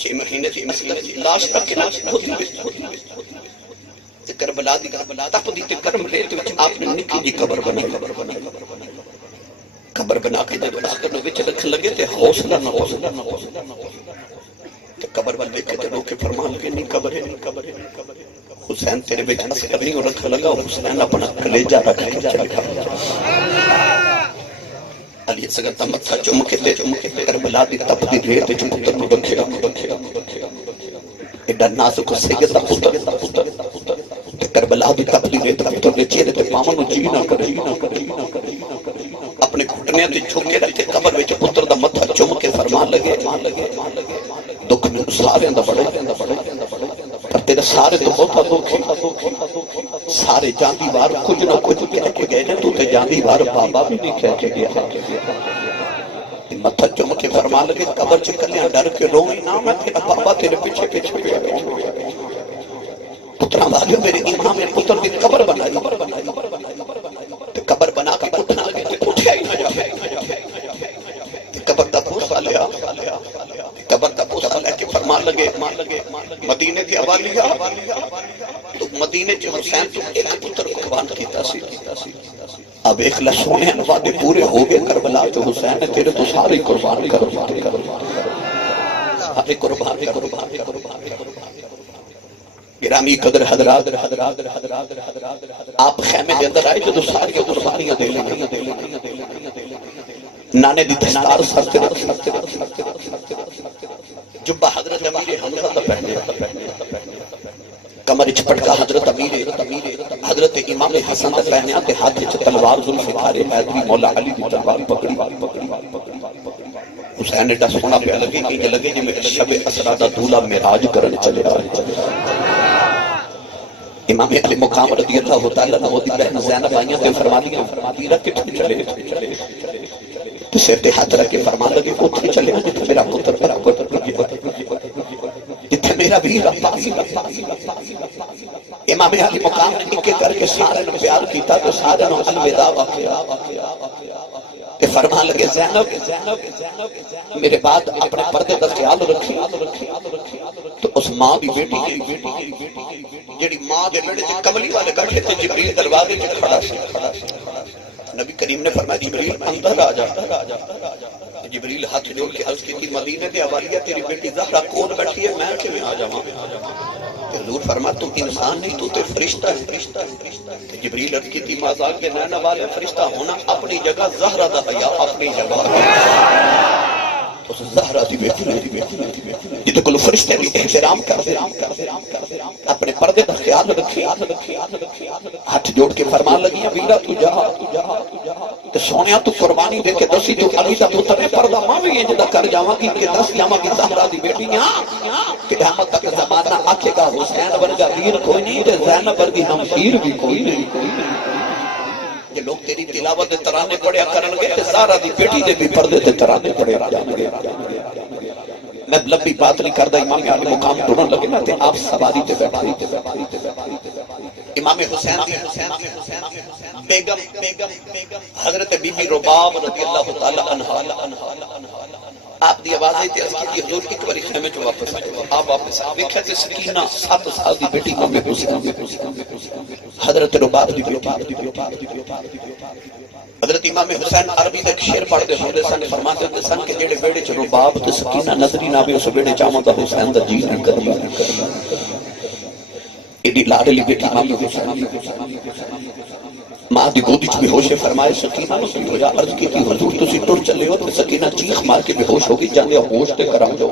6 مہینے دی لاش رکھ کے ہوتی کربلا دی تپ دی تے کرم لے تے وچ آپ نے نکی جی قبر بنائی قبر بنا کے جب اس کرن وچ رکھ لگے تے حوصلہ نہ تے قبر ول دیکھ کے رو کے فرمان کے نہیں قبر ہے حسین تیرے وچ اصغر نہیں رکھ لگا حسین اپنا کلیجہ رکھ کے چل گیا علی اصغر دا متھا چوم کے تے کربلا دی تپ دی ریت وچ پتر نو رکھیا ایڈا نازک سید دا پتر کربلا دی تپ دی ریت پتر دے چہرے تے پاواں نو جی نہ کرے اپنے گھٹنے تے جھک کے رکھے قبر وچ پتر دا متھا چوم کے فرمان لگے دکھ میں سارے دا بڑے پر تیرے سارے تو بہت دکھ سارے جاندی وار کچھ نہ کچھ کہہ کے گئے نے تو تے جاندی وار بابا بھی نہیں کہہ کے گیا متھا چوم کے فرمان لگے قبر چ کلیاں ڈر کے روئی نہ میں تیرا بابا تیرے پیچھے پیچھے پیا پترا والیو میرے امام نے پتر دی قبر بنائی تے قبر بنا کے اٹھنا لگے تے اٹھیا ہی نہ جائے قبر دا پوچھا لیا قبر دا پوچھا لے کے فرمان لگے مدینے دی حوالیا تو مدینے چ حسین تو ایک پتر قربان کیتا سی اب ایک لسونے وعدے پورے ہو گئے کربلا تو حسین نے تیرے تو سارے قربان کر سارے قربان گرامی قدر حضرات آپ خیمے دے اندر آئے جو ساری قربانیاں دے لیں نانے دی دستار سر تے جبہ حضرت امیر حمزہ دا پہنے کمر اچ پٹکا حضرت امیر حضرت امام حسن دا پہنے تے ہاتھ وچ تلوار ذوالفقار حیدری مولا علی دی تلوار پکڑی حسین نے ڈس ہونا پہ لگے کہ لگے جی میں شب اسرا دا دولا معراج کرنے چلے امام علی مقام رضی اللہ تعالیٰ عنہ دی بہن زینب آئیاں تے فرمانیاں کتنے چلے تو سر تے ہاتھ رکھ کے فرمان لگے اتنے چلے جتنے میرا پتر جتنے میرا ویر عباس امام علی مقام نے نکے کر کے سارے نے پیار کیتا تو سارے نے الوداع واقعہ کہ فرمان لگے زینب میرے بعد اپنے پردے کا خیال رکھی تو اس ماں بھی بیٹی جیڑی ماں دے لڑے چ کملی والے بیٹھے تھے جبریل دروازے چ کھڑا سی نبی کریم نے فرمایا جبریل اندر آ جا جبریل ہاتھ جوڑ کے عرض کی مدینے دے حوالیہ تیری بیٹی زہرا کون بیٹھی ہے میں کیویں آ جاواں حضور فرمایا تو انسان نہیں تو تے فرشتہ ہے جبریل عرض کی مازاق کے نانا والے فرشتہ ہونا اپنی جگہ زہرا دا حیا اپنی جگہ اس زہرا دی بیٹی جدے کول فرشتے بھی احترام کرتے اپنے پردے کا خیال رکھے ہاتھ جوڑ کے فرمان لگی ویرا تو جا تے سونیا تو قربانی دے کے دسی تو علی دا پتر ہے پردہ ماں بھی انجدا کر جاواں گی کہ دس جاواں گی زہرا دی بیٹی قیامت تک زمانہ آکھے گا حسین ورگا ویر کوئی نہیں تے زینب ورگی ہمشیر بھی کوئی نہیں یہ لوگ تیری تلاوت ترانے پڑھیا کرن گے تے زہرا دی بیٹی دے بھی پردے تے ترانے پڑھے جان گے میں لمبی بات نہیں کردا امام علی مقام ٹرن لگے نا تے آپ سواری تے بیٹھے امام حسین بیگم حضرت بی بی رباب رضی اللہ تعالی عنہا آپ دی آوازیں تے اس کی حضور ایک بار خیمے جو واپس آئے آپ واپس آئے دیکھا تے سکینہ 7 سال دی بیٹی امام حسین حضرت رباب دی بیٹی حضرت امام حسین عربی دے شعر پڑھتے ہوندے سن فرماتے ہوندے سن کہ جڑے بیڑے چ رباب تے سکینہ نظری نہ آوے اس بیڑے چاواں دا حسین دا جی نہیں کردا ایڈی لاڈلی بیٹی امام حسین ماں دی گودی چ بے ہوش فرمائے سکینہ نو کی ہویا عرض کی حضور تسی ٹر چلے ہو تے سکینہ چیخ مار کے بے ہوش ہو گئی جاندے ہوش تے کرام جو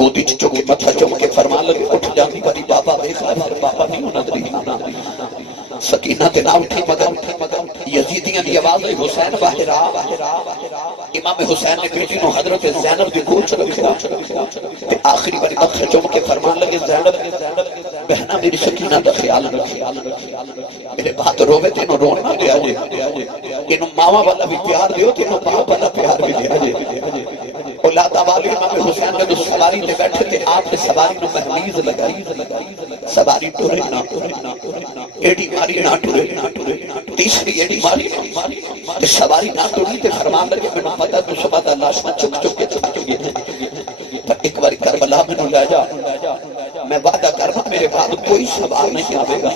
گودی چ چوکے متھا چوم کے فرمان لگے اٹھ جاندی باری بابا دیکھ لے بابا نہیں ہونا دری سکینہ تے نہ اٹھی مگر یزیدیاں دی آواز ہے حسین باہر آ امام حسین نے بیٹی نو حضرت زینب دی گود چ رکھا تے آخری باری متھا چوم کے فرمان لگے زینب بہنا میری سکینہ دا خیال رکھ میرے بات روے تینوں رونا دیا جے تینوں ماما والا بھی پیار دیو تینوں باپ والا پیار بھی دیا جے اولاد والی امام حسین نے سواری تے بیٹھے تے آپ نے سواری نو مہمیز لگائی سواری ٹورے نہ ایڈی ماری نہ ٹورے تیسری ایڈی ماری تے سواری نہ ٹوری تے فرمان لگے میں پتہ تو صبح دا لاشاں چک چک کے تھک گئے پر ایک بار کربلا میں نو لے جا میں وعدہ کرنا میرے بعد کوئی سوال نہیں آئے گا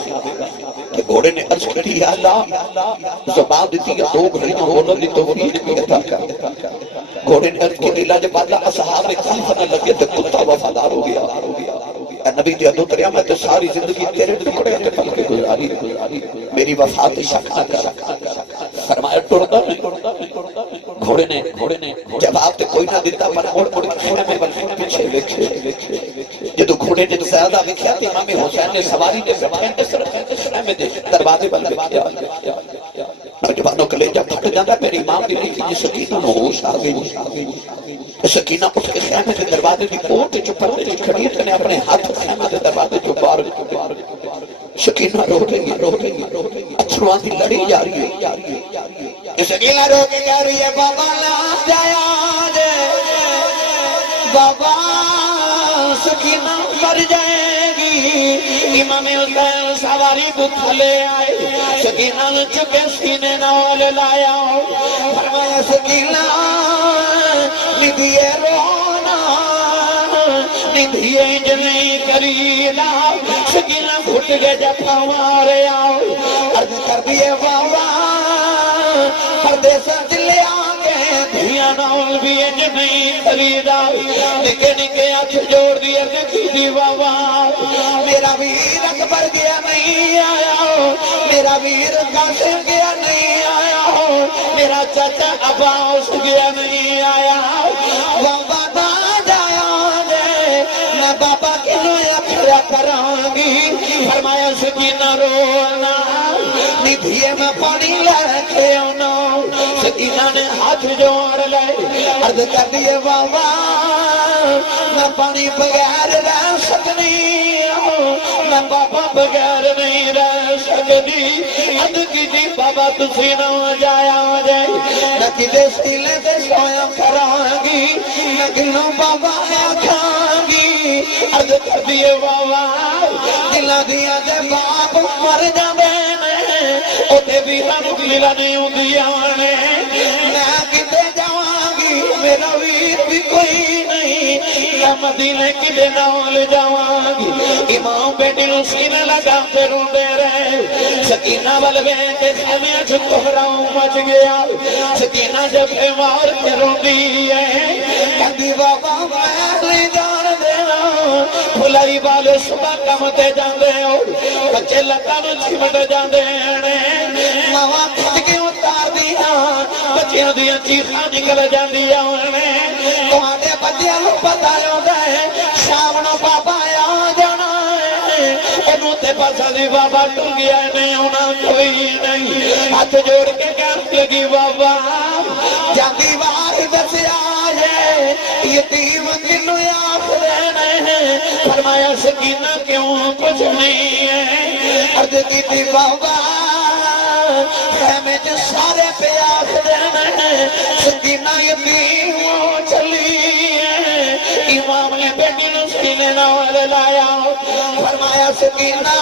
کہ گھوڑے نے عرض کی یا اللہ زبان دیتی ہے 2 گھڑیاں بولن دی توفیق بھی عطا کر گھوڑے نے عرض کی لیلا جب اللہ اصحاب خلیفہ نہ لگے تو کتا وفادار ہو گیا اے نبی دی ادو تریا میں تو ساری زندگی تیرے ٹکڑے تے پل کے گزاری میری وفا تے شک نہ کر فرمایا ٹردا گھوڑے نے جواب تے کوئی نہ دیتا پر موڑ موڑ کے میں پیچھے ویکھے جدو گھوڑے نے زیادہ ویکھیا تے امام حسین نے سواری دے بیٹھے میں دے دروازے بند کیا نوجوانوں کلیجہ پھٹ جاتا میری امام دی لکھی جی سکینہ نو ہوش آ گئی سکینہ اٹھ کے خیمے دے دروازے دی کوٹ تے چپر تے کھڑی تے اپنے ہاتھ خیمے دے دروازے چ باہر سکینہ رو رہی اتھرواں دی لڑی جا رہی ہے سکینہ رو کے کہہ رہی ہے بابا لا جایا دے بابا سکینہ مر جائے گی امام حسین سواری کو تھلے آئے سکینہ چکے سینے نوال لایا فرمایا سکینہ ندیے رونا ندیے جنہیں کریلا سکینہ گھٹ گئے جب ہمارے آؤ عرض کر دیے بابا پردیسہ چلے آگے دھیاں نول بھی جنہیں خریدا نکے نکے ہاتھ جوڑ دیا دی بابا میرا ویر اکبر گیا نہیں آیا میرا ویر قاسم گیا نہیں آیا میرا چاچا عباس گیا نہیں آیا بابا نہ جایا دے میں بابا کی نویا پھرا کرانگی فرمایا سکینہ رونا ندھیے میں پانی لے کے آنا سکینہ نے ہاتھ جوڑ لے عرض کر دیے بابا میں پانی بغیر رہ سکنی میں بابا بغیر نہیں رہ سکتی عرض کی جی بابا تسی نہ جایا جائے میں کدے سیلے سے سویا کرانگی میں گلوں بابا آکھانگی عرض کر دیے بابا دلہ دیا دے باپ مر جاندے نے اوتے بھی ہم دلہ نہیں ہوں دیا نے مدینے کی دے نال جاواں گی امام بیٹی نو سینے لگا کے روندے رہے سکینہ ولوے تے خیمے چ کوہراؤں مچ گیا سکینہ جب مار کے روندی ہے کہندی بابا میں نہیں جان دینا بھلائی والے صبح کم تے جاندے ہو بچے لتاں نو چمٹ جاندے نے ماواں کھٹ کے اتار دیا بچیاں دیاں چیخاں نکل جاندیاں نے تواڈے بچیاں نو پتہ ہوندا ہے شام نو بابا آ جانا ہے اینوں تے پاسا دی بابا ٹر گیا نہیں ہونا کوئی نہیں ہاتھ جوڑ کے کہن لگی بابا جاندی وار دسیا ہے یتیم کنوں آکھدے نے فرمایا سکینہ کیوں کچھ نہیں ہے عرض کیتی بابا خیمے جو سارے پہ آکھدے نے سکینہ یتیم چلی ہے امام نے بیٹی نو سینے نال لایا فرمایا سکینہ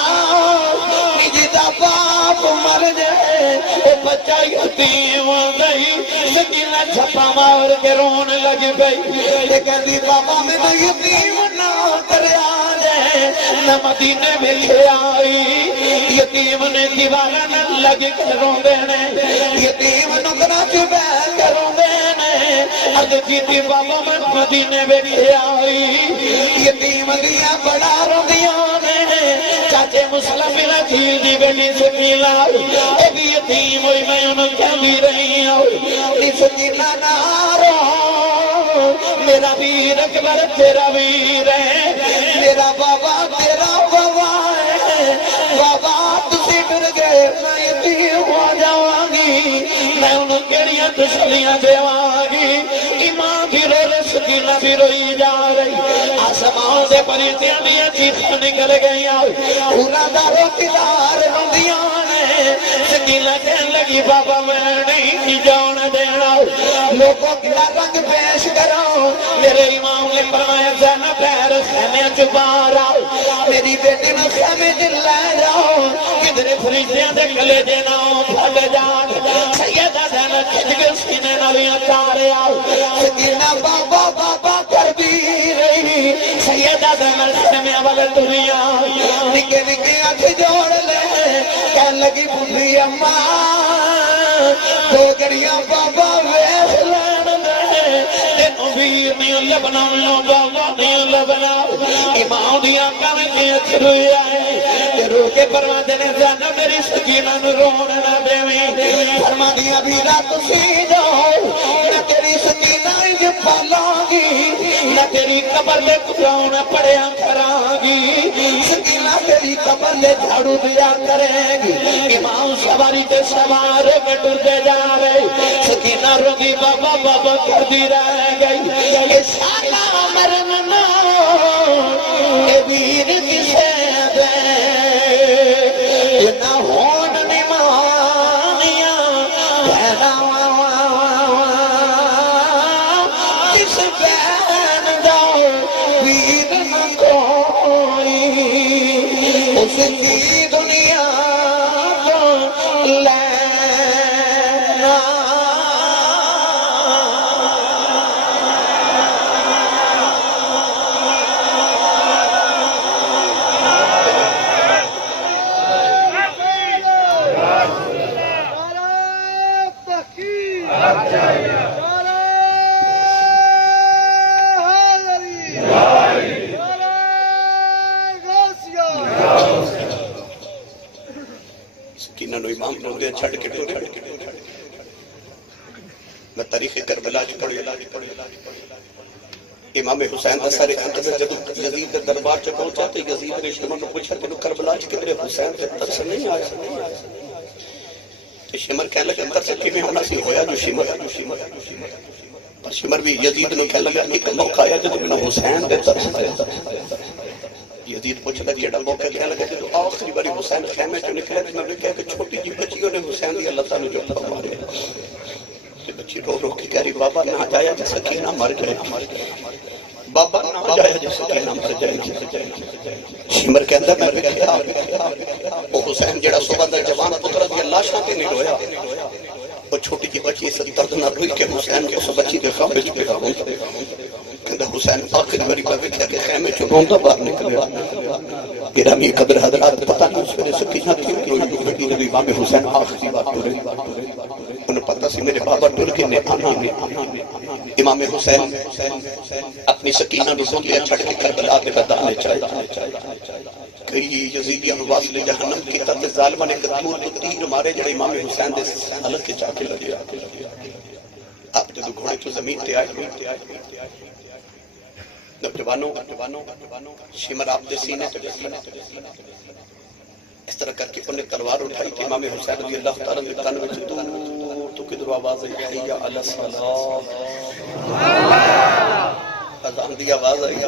نجی دا باپ مر جائے اے بچہ یتیم گئی سکینہ چھپا مار کے رون لگ گئی یہ کہتی بابا میں تو یتیم نہ کریا جائے نہ مدینے میں لے آئی یتیم نے دیوارہ نہ لگ کے رون دینے یتیم نکنا چبہ کے رون دینے عرض کیتی بابا میں مدینے میں لے آئی یتیم دیا بڑا رون دیا نے چاچے مسلم بلا کھیل دی بیٹی سکینہ اے بھی یتیم ہوئی میں انہوں کہہ بھی رہی ہوں سکینہ نارو میرا ویر اکبر تیرا ویر ہے میرا بابا تیرا بابا ہے بابا تسی ڈر گئے میں یتیم ہو جاواں گی میں انہوں کیڑیاں تسلیاں دیواں گی امام بھی رو رہے سکینہ بھی روئی جا رہی آسمان سے پریتیاں دیا چیخاں نکل گئیاں پورا دارو تدار رندیاں نے سکینہ کہن لگی بابا میں نہیں جان دینا لوگوں کی رنگ پیش کرو میرے امام نے فرمایا زینب پیر خیمے چبار آؤ میری بیٹی نے خیمے دل لے جاؤ کدھر فریضیاں دے گلے دینا بھگ جان سیدہ زینب کھج کے سینے نالیاں تارے آؤ سکینہ بابا بابا کر بھی رہی سیدہ زینب خیمے والے دنیا نکے نکے آنکھ جوڑ لے کہن لگی بھولی اماں دو گڑیاں بابا ویخ لین دے تینوں بھی نہیں لبنا بابا نہیں لبنا امام دیا کام کے اچھروئی آئے رو کے فرما دینے جانا میری سکینہ نو رون نہ دیویں فرما دیا بھی رات سی جاؤ نہ تیری سکینہ جو پالانگی نہ تیری قبر لے کھراؤں نہ پڑیاں کرانگی سکینہ تیری قبر لے جھاڑو دیا کریں گی امام سواری تے سوار میں ڈر دے جا رہے سکینہ روگی بابا بابا کر دی رہ گئی اے سالا مرننا اے ویر کسے دے نہ ہون نمانیاں بہنا کس بین جاؤ ویر نہ کوئی اس کی دنیا کو لینا سکینہ نو امام نو دے چھڑ کے میں تاریخ کربلا جو پڑھی امام حسین دا سارے خطر جب یزید کے دربار چ پہنچا تو یزید نے شمر کو پوچھا کہ کربلا چ کدھر حسین تے ترس نہیں آیا تو شمر کہنے لگا ترس کیویں ہونا سی ہویا جو شمر بھی یزید نو کہنے لگا ایک موقع آیا جب میں حسین دے ترس آیا یزید پوچھتا کیڑا موقع کہنے لگا کہ آخری باری حسین خیمے چ نکلے تو میں کہا کہ چھوٹی جی بچیوں نے حسین دی اللہ تعالی جو فرمایا بچی رو رو کے کہہ رہی بابا نہ جایا جس سکینہ مر جائے بابا نہ جایا جس سکینہ مر جائے شمر کے اندر میں دیکھا وہ حسین جڑا صبح دا جوان پتر دی اللہ شاہ تے نہیں رویا وہ چھوٹی جی بچی سے درد نہ روئی کہ حسین کے اس بچی کے خواب وچ پیدا ہوندا کہندا حسین آخری باری پر وکھیا کہ خیمے چوں روندا باہر نکلیا گرامی قدر حضرات پتہ نہیں اس ویلے سکینہ تھی کہ نبی امام حسین آخری بار ٹرے انہیں پتہ سی میرے بابا ٹر کے نے آنا امام حسین اپنی سکینہ نو سونیا چھڑ کے کربلا کے بدانے چاہے کئی یزیدیہ واصل جہنم کی تحت ظالمہ نے دور تو تیر مارے جڑے امام حسین دے حلق کے جا کے لگے آپ جب گھوڑے تو زمین تے آئے نوجوانوں شمر آپ دے سینے تے اس طرح کر کے انہیں تلوار اٹھائی کہ امام حسین رضی اللہ تعالیٰ نے کان میں دور تو کدھر آواز ہے حی علی الصلاۃ اذان دی آواز آئی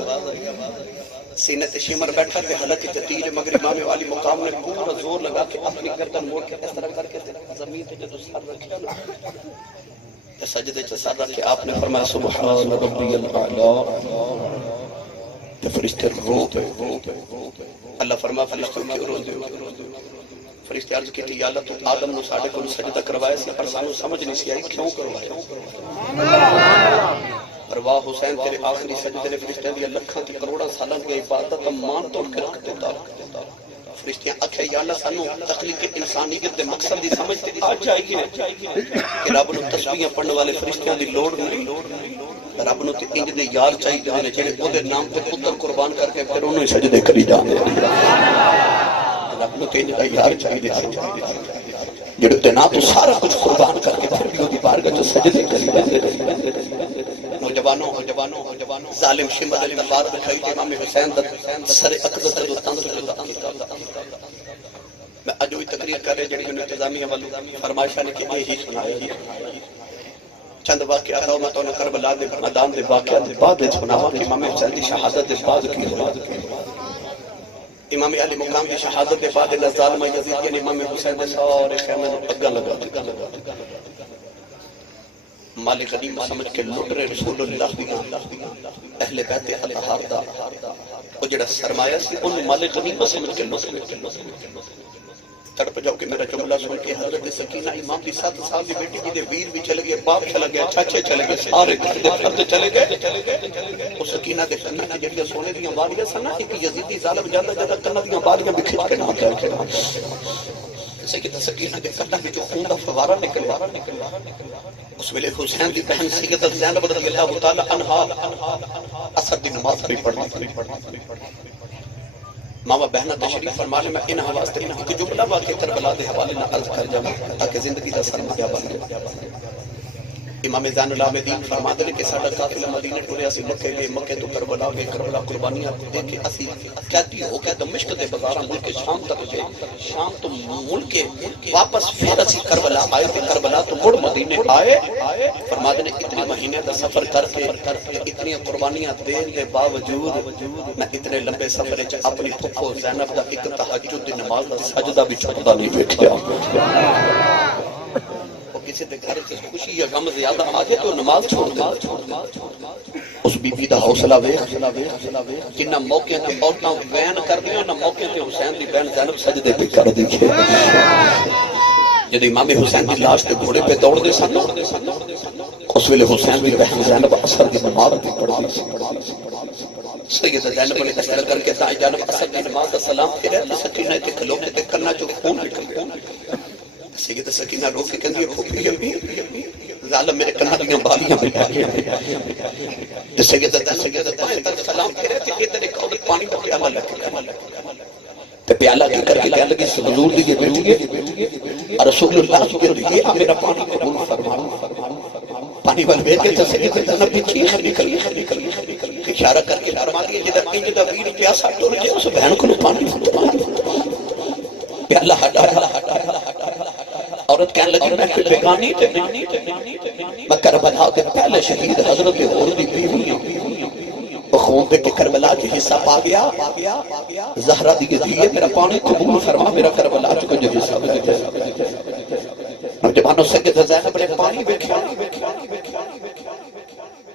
سینے تے شمر بیٹھا کہ حلق کے تیر مگر امام والی مقام نے پورا زور لگا کہ اپنی گردن موڑ کے اس طرح کر کے زمین تے جو سر رکھا نا سجدے چ سر رکھ کے آپ نے فرمایا سبحان ربی الاعلی تے فرشتے رو پہ اللہ فرما فرشتوں کیوں رو دے فرشتے عرض کی یا اللہ تو آدم نو ساڈے کو سجدہ کروایا سی پر سانو سمجھ نہیں سی آئی کیوں کروایا پر واہ حسین تیرے آخری سجدے نے فرشتے دی لکھاں تے کروڑاں سالاں دی عبادت مان توڑ کے رکھ دیتا فرشتیاں آکھے یا اللہ سانو تخلیق انسانیت دے مقصد دی سمجھ تے آ جائے گی کہ رب نو تسبیحاں پڑھن والے فرشتیاں دی لوڑ نہیں رب نو تے انج دے یار چاہیے نے جڑے او دے نام تے پتر قربان کر کے پھر انہوں سجدے کری جاندے رب نو تے انج دا یار چاہیے جڑے تے نام تو سارا کچھ قربان کر کے پھر بھی دی بارگاہ چ سجدے کری جاندے نوجوانوں ظالم شمر علی تلوار دکھائی تے امام حسین دا سر اقدس تو تن تو جدا کیتا میں اج وی تقریر کر رہے جڑی انتظامیہ والوں فرمائشاں نے کہ یہی سنایا چند واقعہ تھا میں تو کربلا دے میدان دے واقعات دے بعد سناواں کہ امام حسین دی شہادت دے بعد کی امام علی مقام کی شہادت دے بعد ظالم یزید نے امام حسین دے سارے خیمے نو اگا لگا مال غنیمت سمجھ کے لٹ رہے رسول اللہ دی اہل بیت اطہار دا او جڑا سرمایہ سی اون مال غنیمت سمجھ کے لٹ رہے تڑپ جاؤ کہ میرا جملہ سن کے حضرت سکینہ امام کی 7 سال کی بیٹی کی دے ویر بھی چلے گئے باپ چلا گیا چاچے چلے گئے سارے دے فرد چلے گئے او سکینہ دے کنا تے جڑی سونے دی والیاں سن ایک یزیدی ظالم جاتا کنا دی والیاں بھی کھچ کے نہ کیا سیدہ سکینہ دے کنا وچ خون دا فوارہ نکلیا اس ویلے حسین دی بہن سیدہ زینب رضی اللہ تعالی عنہا عصر دی نماز پڑھی ماما بہنہ تشریف فرمانے میں ان حواس تے ایک جملہ واقع کربلا دے حوالے نہ عرض کر جاواں تاکہ زندگی دا سرمایہ بن جائے امام زین العابدین فرماتے ہیں کہ ساڈا قافلہ مدینے ٹریا سی مکے گئے مکے تو کربلا گئے کربلا قربانیاں دے کے اسی قیدی ہو کے دمشق دے بازاراں ملک شام تک گئے شام تو ملک واپس پھر اسی کربلا آئے تے کربلا تو مڑ مدینے آئے فرماتے ہیں اتنے مہینے دا سفر کر کے اتنی قربانیاں دین دے باوجود میں اتنے لمبے سفر وچ اپنی پھپھو زینب دا ایک تہجد دی نماز دا سجدہ بھی چھوڑدا نہیں ویکھیا کسی دے گھر سے خوشی یا غم زیادہ آگے تو نماز چھوڑ دے اس بی بی دا حوصلہ ویکھ جنہ موقع تے عورتاں بیان کر دیاں نہ موقع تے حسین دی بہن زینب سجدے پہ کر دی جب امام حسین دی لاش تے گھوڑے پہ دوڑ دے سن اس ویلے حسین دی بہن زینب اثر دی نماز بھی پڑھ دی سیدہ زینب نے تشریح کر کے تا جانب اثر دی نماز دا سلام پھیرا تے سکینہ تے کھلو کے تے کنا چوں خون نکل گیا سیدہ سکینہ رو کے کہندی ہے پھوپھی امی ظالم میرے کنا دیاں بالیاں بٹھا کے تے سیدہ تک سلام پھیرا تے ادھر ایک عورت پانی دا پیالہ لے کے تے پیالہ کی کر کے کہنے لگی حضور دی بیٹی ہے رسول اللہ کے لیے میرا پانی قبول فرما پانی وال بیٹھ کے تے سیدہ نبی چیخ نکل اشارہ کر کے فرما دیا جدھر انج دا ویر پیاسا ٹر گیا اس بہن کو پانی پیالہ ہٹایا عورت کہنے لگی میں کوئی بیگانی تے میں کربلا کے پہلے شہید حضرت اور دی بیوی ہوں خون دے کے کربلا کے حصہ پا گیا زہرا دی دھیے میرا پانی قبول فرما میرا کربلا کو جو حصہ دے نوجوانوں سیدہ زینب نے پانی ویکھیا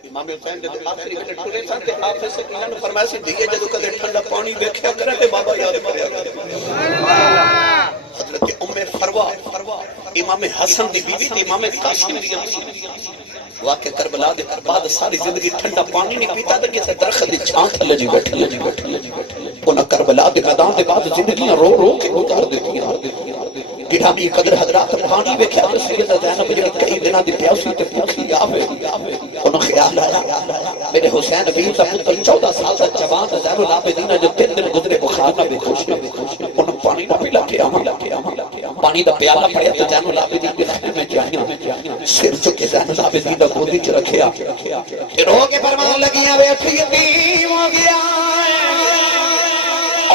امام حسین دے آخری منٹ ٹرے سن تے حافظ سکینہ نے فرمایا سی دیے جدوں کدے ٹھنڈا پانی ویکھیا کرے تے بابا یاد کریا حضرت ام فروا امام حسن دی بیوی تے امام قاسم دی واقع کربلا دے بعد ساری زندگی ٹھنڈا پانی نہیں پیتا تے کسے درخت دی چھاں تھلے جی بیٹھے انہاں کربلا دے میدان دے بعد زندگیاں رو رو کے گزار دیتیاں گرامی قدر حضرات پانی ویکھیا تے سیدہ زینب جڑی کئی دناں دی پیاسی تے بھوکھی آوے انہاں خیال آیا میرے حسین ابھی دا پتر 14 سال دا جوان زین العابدین جو 3 دن گزرے بخار نہ بے ہوش انہاں پانی نہ پلا کے پانی دا پیالہ پڑیا تے زین العابدین دے خیمے میں جائیاں سر چکے زین العابدین دا گودی چ رکھیا رو کے فرمان لگیاں بیٹھی یتیم ہو گیا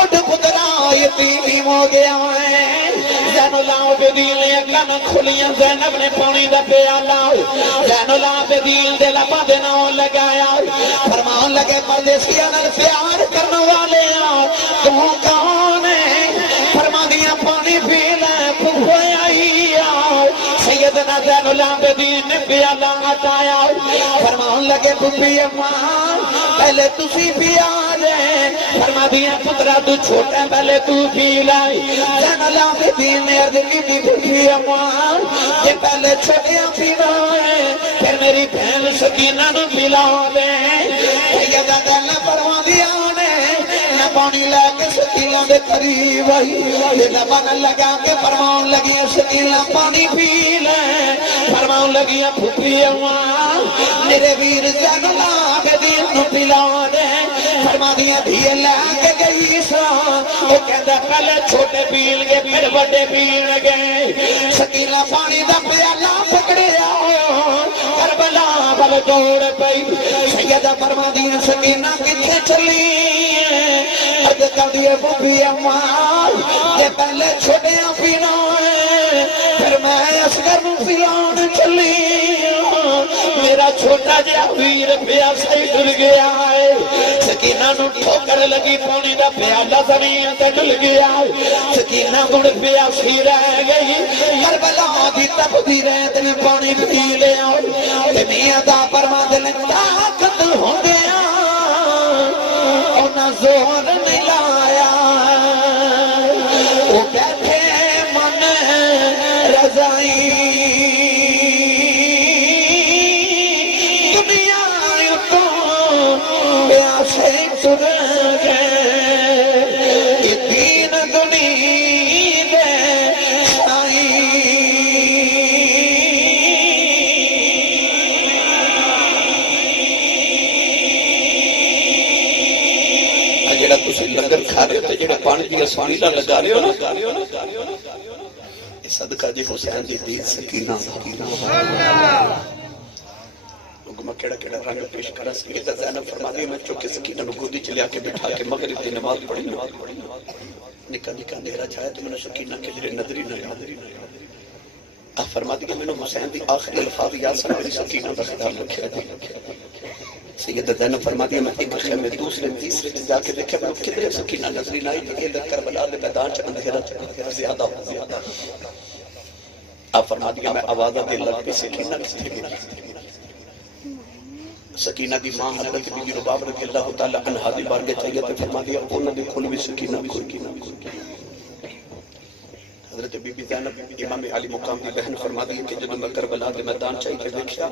اٹھ پترا یتیم ہو گیا زین العابدین نے اکھاں کھلیاں زینب نے پانی دا پیالہ زین العابدین دے لباں دے نال لگایا فرمان لگے پردیسیاں نال پیار کرن والے تو کون ہے فرما دیا پانی پی لے بھویا ہی سیدنا زین العابدین نے پیالہ ہٹایا فرمان لگے بھوپی اماں پہلے تسی پیا لے فرما دیا پترا تو چھوٹا پہلے تو پی لے زین العابدین نے عرض کی بھوپی اماں کہ پہلے چھوٹیاں پینا ہے پھر میری بہن سکینہ نو پلا دے سیدہ زین فرما دیا پانی لے کے سکینہ دے قریب آئی لبن لگا کے فرمان لگی سکینہ پانی پی لے فرمان لگی پھوپھی اماں میرے ویر زین العابدین نو پلا دے فرما دیا دھیے لے کے گئی سا وہ کہتا پہلے چھوٹے پیل گے پھر بڑے پیل گے سکینہ پانی دا پیالہ پکڑے آؤ کربلا بل دوڑ پئی سیدہ فرما دیا سکینہ کتھے چلی عرض کر دیے بھوپی اماں یہ پہلے چھوٹیاں پینا ہے پھر میں اصغر نو پلانے چلی میرا چھوٹا جہا ویر پیاسا ہی ڈل گیا ہے سکینہ نو ٹھوکر لگی پانی دا پیالہ زمین تے ڈل گیا سکینہ مڑ پیاسی رہ گئی کربلا دی تپدی ریت میں پانی پی لیا تے میاں دا فرما دل طاقت ہوندیاں انہاں زور نہیں لایا وہ بیٹھے من رضائی دنیا تو پیاسے تر گئے یہ دین دنیا دے سائی جڑا تسی لنگر کھا رہے ہو جڑا پانی دی اسوانیلا لگا رہے ہو نا یہ صدقہ جی حسین دی دید سکینہ لوگ میں کیڑا کیڑا رنگ پیش کرا سیدہ زینب فرما دی میں چوکے سکینہ نو گودی چلیا کے بٹھا کے مغرب دی نماز پڑھی نکا نکا اندھیرا چھایا تو میں نے سکینہ کے جڑے نظری نہ آپ فرما دی کہ میں نے حسین دی آخری الفاظ یاد سن میری سکینہ دا خیال رکھیا دی سیدہ زینب فرما دیا میں ایک خیمے دوسرے تیسرے جا کے دیکھا میں کدھر سکینہ نظری نہ آئی یہ در کربلا دے میدان چ اندھیرا زیادہ آپ فرما دیا میں آوازہ دے لگ پہ سکینہ کسے گی سکینہ دی ماں حضرت بی بی رباب رضی اللہ تعالیٰ عنہ دی بارگے چاہیے تو فرما دیا انہوں نے کھل بھی سکینہ کوئی حضرت بی بی زینب امام علی مقام دی بہن فرما دیا کہ جب میں کربلا دے میدان چاہیے دیکھا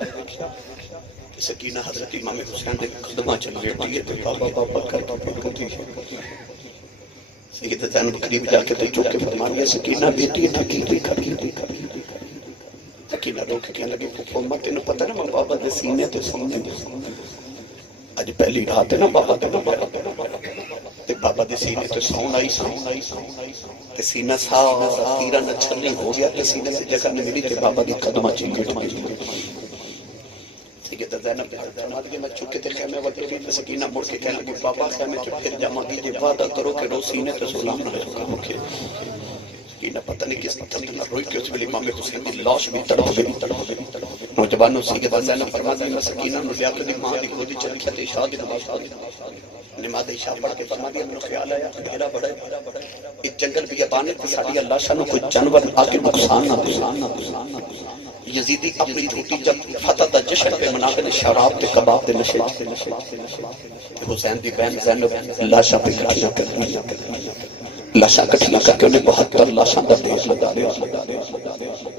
سکینہ حضرت امام حسین دے قدمہ چل بیٹھی ہے تو بابا بابا کرتی ہے سیدہ زینب قریب جا کے تو چوکے فرما دیا سکینہ بیٹی تھی سکینہ رو کے کہنے لگی امت تینوں پتہ نا میں بابا دے سینے تو سونے اج پہلی رات ہے نا بابا تے بابا دے سینے تو سون آئی تے سینہ صاف تیرا نہ چھلنی ہو گیا تے سینے سے جگہ نہیں ملی تے بابا دی قدمہ چل بیٹھی سیدہ زینب فرما دی میں چکے تے خیمے وطفی تے سکینہ مڑ کے کہنے لگی بابا خیمے چ پھر جمع دیجئے وعدہ کرو کہ رو سینے تے سلام نہ ہوگا سکینہ پتہ نہیں کس طرح نہ روئی کہ اس ویلے امام حسین دی لاش بھی تڑپ گئی نوجوانوں سیدہ زینب فرما دی میں سکینہ نو لیا کے دی ماں دی گودی چ رکھیا تے عشاء دی نماز عشاء پڑھ کے فرما دیا میں خیال آیا میرا بڑا اس جنگل بیابان تے ساڈی اللہ شان کوئی جانور آ کے نقصان نہ یزیدی اپنی جھوٹی جب فتح دا جشن پہ منانے شراب تے کباب تے نشے حسین دی بہن زینب لاشاں پہ کٹھیاں کرنی لاشاں کٹھیاں کر کے انہیں 72 لاشاں دا ڈھیر لگا دیا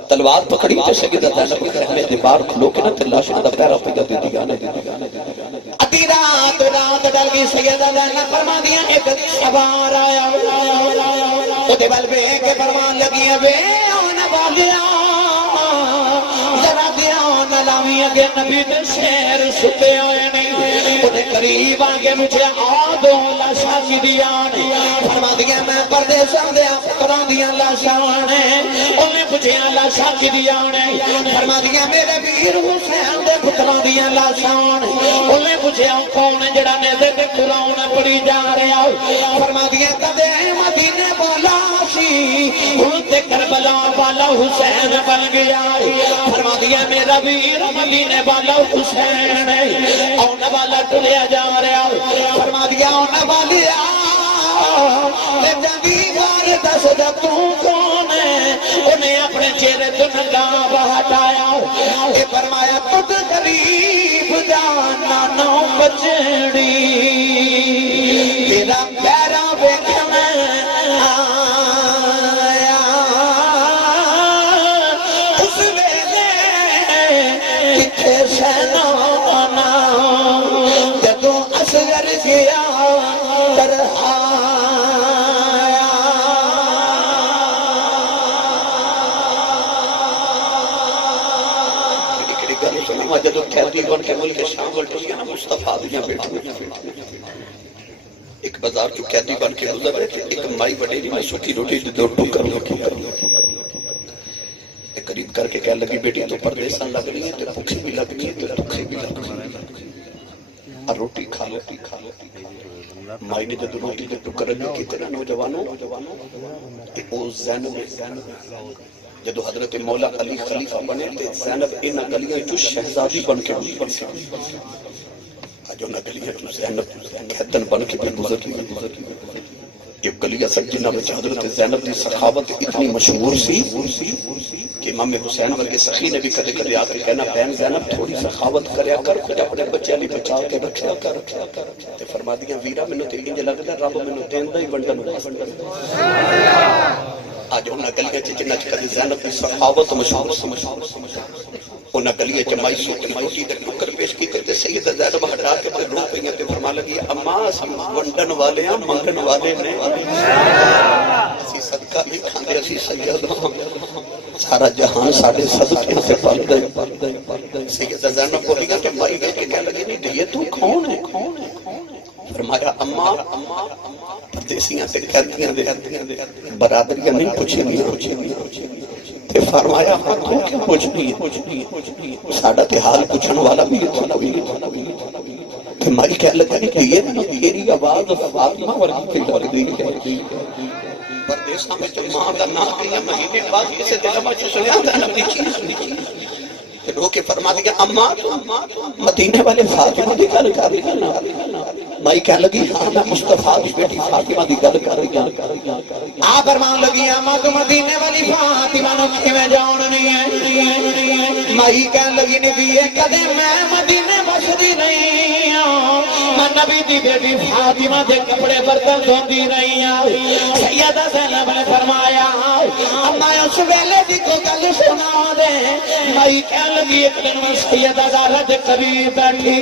تلوار پکڑی تے سیدہ زینب کے کہنے دیوار کھلو کے نہ تے لاشاں دا پیرا پہ دے دیا نے ادھی رات ڈل گئی سیدہ زینب فرما دیا ایک سوار آیا او دے بل بے کے فرمان لگی ہے بے آنا والیا ذرا دھیان لاوی اگے نبی دے شیر ستے ہوئے نہیں انہیں قریب آگے مجھے آدھو لاشا کی دیان فرما دیا میں پردیسان دیا فکران دیا لاشانے انہیں مجھے لاشا کی دیان فرما دیا میرے بیر حسین دے فکران دیا لاشانے انہیں مجھے کون جڑا نیدے کے قرآن پڑی جا رہا فرما دیا کدے مدینے بولا سی ہوتے کربلا والا حسین بن گیا فرما دیا میرا بیر مدینے والا حسین آنے والا ٹلیا جا رہا فرما دیا آنے والیا لے جنگی بار دس دا تو کون ہے انہیں اپنے چہرے تو نگاہ ہٹایا اے فرمایا تجھ قریب جانا نو بچڑی تیرا پیرا بیکھنا آیا اس ویلے کتھے سینانا جدوں اصغر گیا ترہایا جدو قیدی بن کے ملک شام ولٹیا نا مصطفیٰ دیاں بیٹھیاں ایک بازار جو قیدی بن کے گزر رہے تھے ایک مائی بڑے میں سکی روٹی دو ٹکر لگی قریب کر کے کہنے لگی بیٹی تو پردیساں لگ رہی ہیں تو بھوکھی بھی لگ رہی ہیں تو بھوکھی بھی لگ رہی ہیں اور روٹی کھا لو مائی نے جدو روٹی دے ٹکر لگی کتنا نوجوانوں او زینب جدو حضرت مولا علی خلیفہ بنے تھے زینب اینا گلیاں جو شہزادی بن کے آج انہا گلیاں جو زینب کہتن بن کے بھی گزر کی یہ گلیاں سجنہ بچے حضرت زینب دی سخاوت اتنی مشہور سی کہ امام حسین ورگے سخی نے بھی کدے کدے آ کے کہنا بہن زینب تھوڑی سخاوت کریا کر کچھ اپنے بچے علی بچا کے رکھیا کر تے فرما دیا ویرا میں نے تے انج لگدا رب میں نے دیندہ ہی بنڈن آج انہا گلیاں جنہ کدے زینب دی سخاوت مشہور انہا گلیاں جمائی سوچ روٹی دے ٹکر پیش کی کرتے سیدہ زینب ہٹا کے تے رو پئیاں تے فرما لگی اماں اسی ونڈن والے ہیں منگن والے نے اسی صدقہ نہیں کھاندے اسی سیدہ سارا جہان ساڑھے صدقے سے پل گئے سیدہ زینب بولی گا کہ مائی گئے کہ کہنے لگی نہیں یہ تو کون ہے فرمایا اماں پردیسیاں سے کہتیاں دے برادریاں نہیں پوچھیں تے فرمایا تو کیا پوچھنی ہے ساڑھا تے حال پوچھن والا بھی تے مائی کہہ لگا کہ یہ تیری آواز فاطمہ ورگی پہ لگ دی ہے پردیساں میں جو ماں کا نام کیا مہینے بعد کسے دلما جو سنیا تھا نبی چیز رو کے فرما دیا اماں مدینے والے فاطمہ دی گل کر رہی نا مائی کہہ لگی ہاں میں مصطفیٰ دی بیٹی فاطمہ دی گل کر رہی ہوں آپ فرمان لگی اماں تو مدینے والی فاطمہ نو کیویں جان نہیں ہے مائی کہنے لگی نبی کدے میں مدینے بسدی نہیں ہوں میں نبی دی بیٹی فاطمہ دے کپڑے برتن دھوندی نہیں ہوں سیدہ زینب نے فرمایا اماں اس ویلے دی کو گل سنا دے مائی کہنے لگی ایک دن میں سیدہ زہرا دے قریب بیٹھی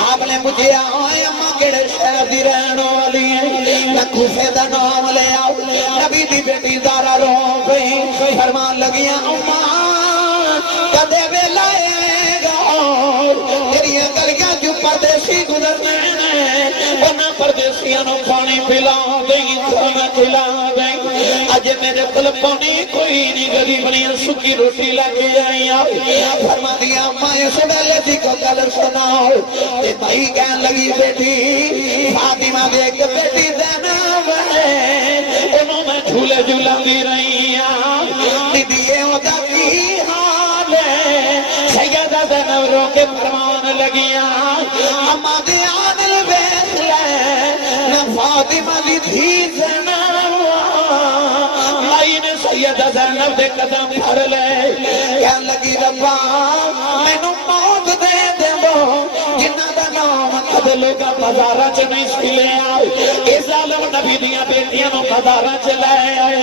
آپ نے مجھے آئے اماں کیڑے شہر دی رہن والی ہیں میں کوفے دا نام لے آؤ نبی دی بیٹی زہرا رو گئی فرمان لگی اماں کدے ویلا آئے گا تیری گلیاں جو پردیسی گزرنے ہیں انہاں پردیسیاں نو پانی پلا گئی کھانا کھلا گئی اج میرے کول پانی کوئی نہیں غریب نہیں سکی روٹی لگی آئی فرما دیا اماں اس ویلے دی کو گل سناؤ تے بھائی کہن لگی بیٹی فاطمہ دے ایک بیٹی زینب ہے انہوں میں جھولے جھولاندی رہی ہوں دیدیے ہوتا کی حال ہے سیدہ زینب رو کے فرمان لگیاں اماں دے عادل بیس لے نہ فاطمہ دی دھی زینب مائی نے سیدہ زینب دے قدم پھڑ لے کہن لگی ربا میں نو موت دے دے دو جنہ دا نام قد لوگ بازاراں چ نہیں سی لے آئے اے ظالم نبی دیاں بیٹیاں نو بازاراں چ لے آئے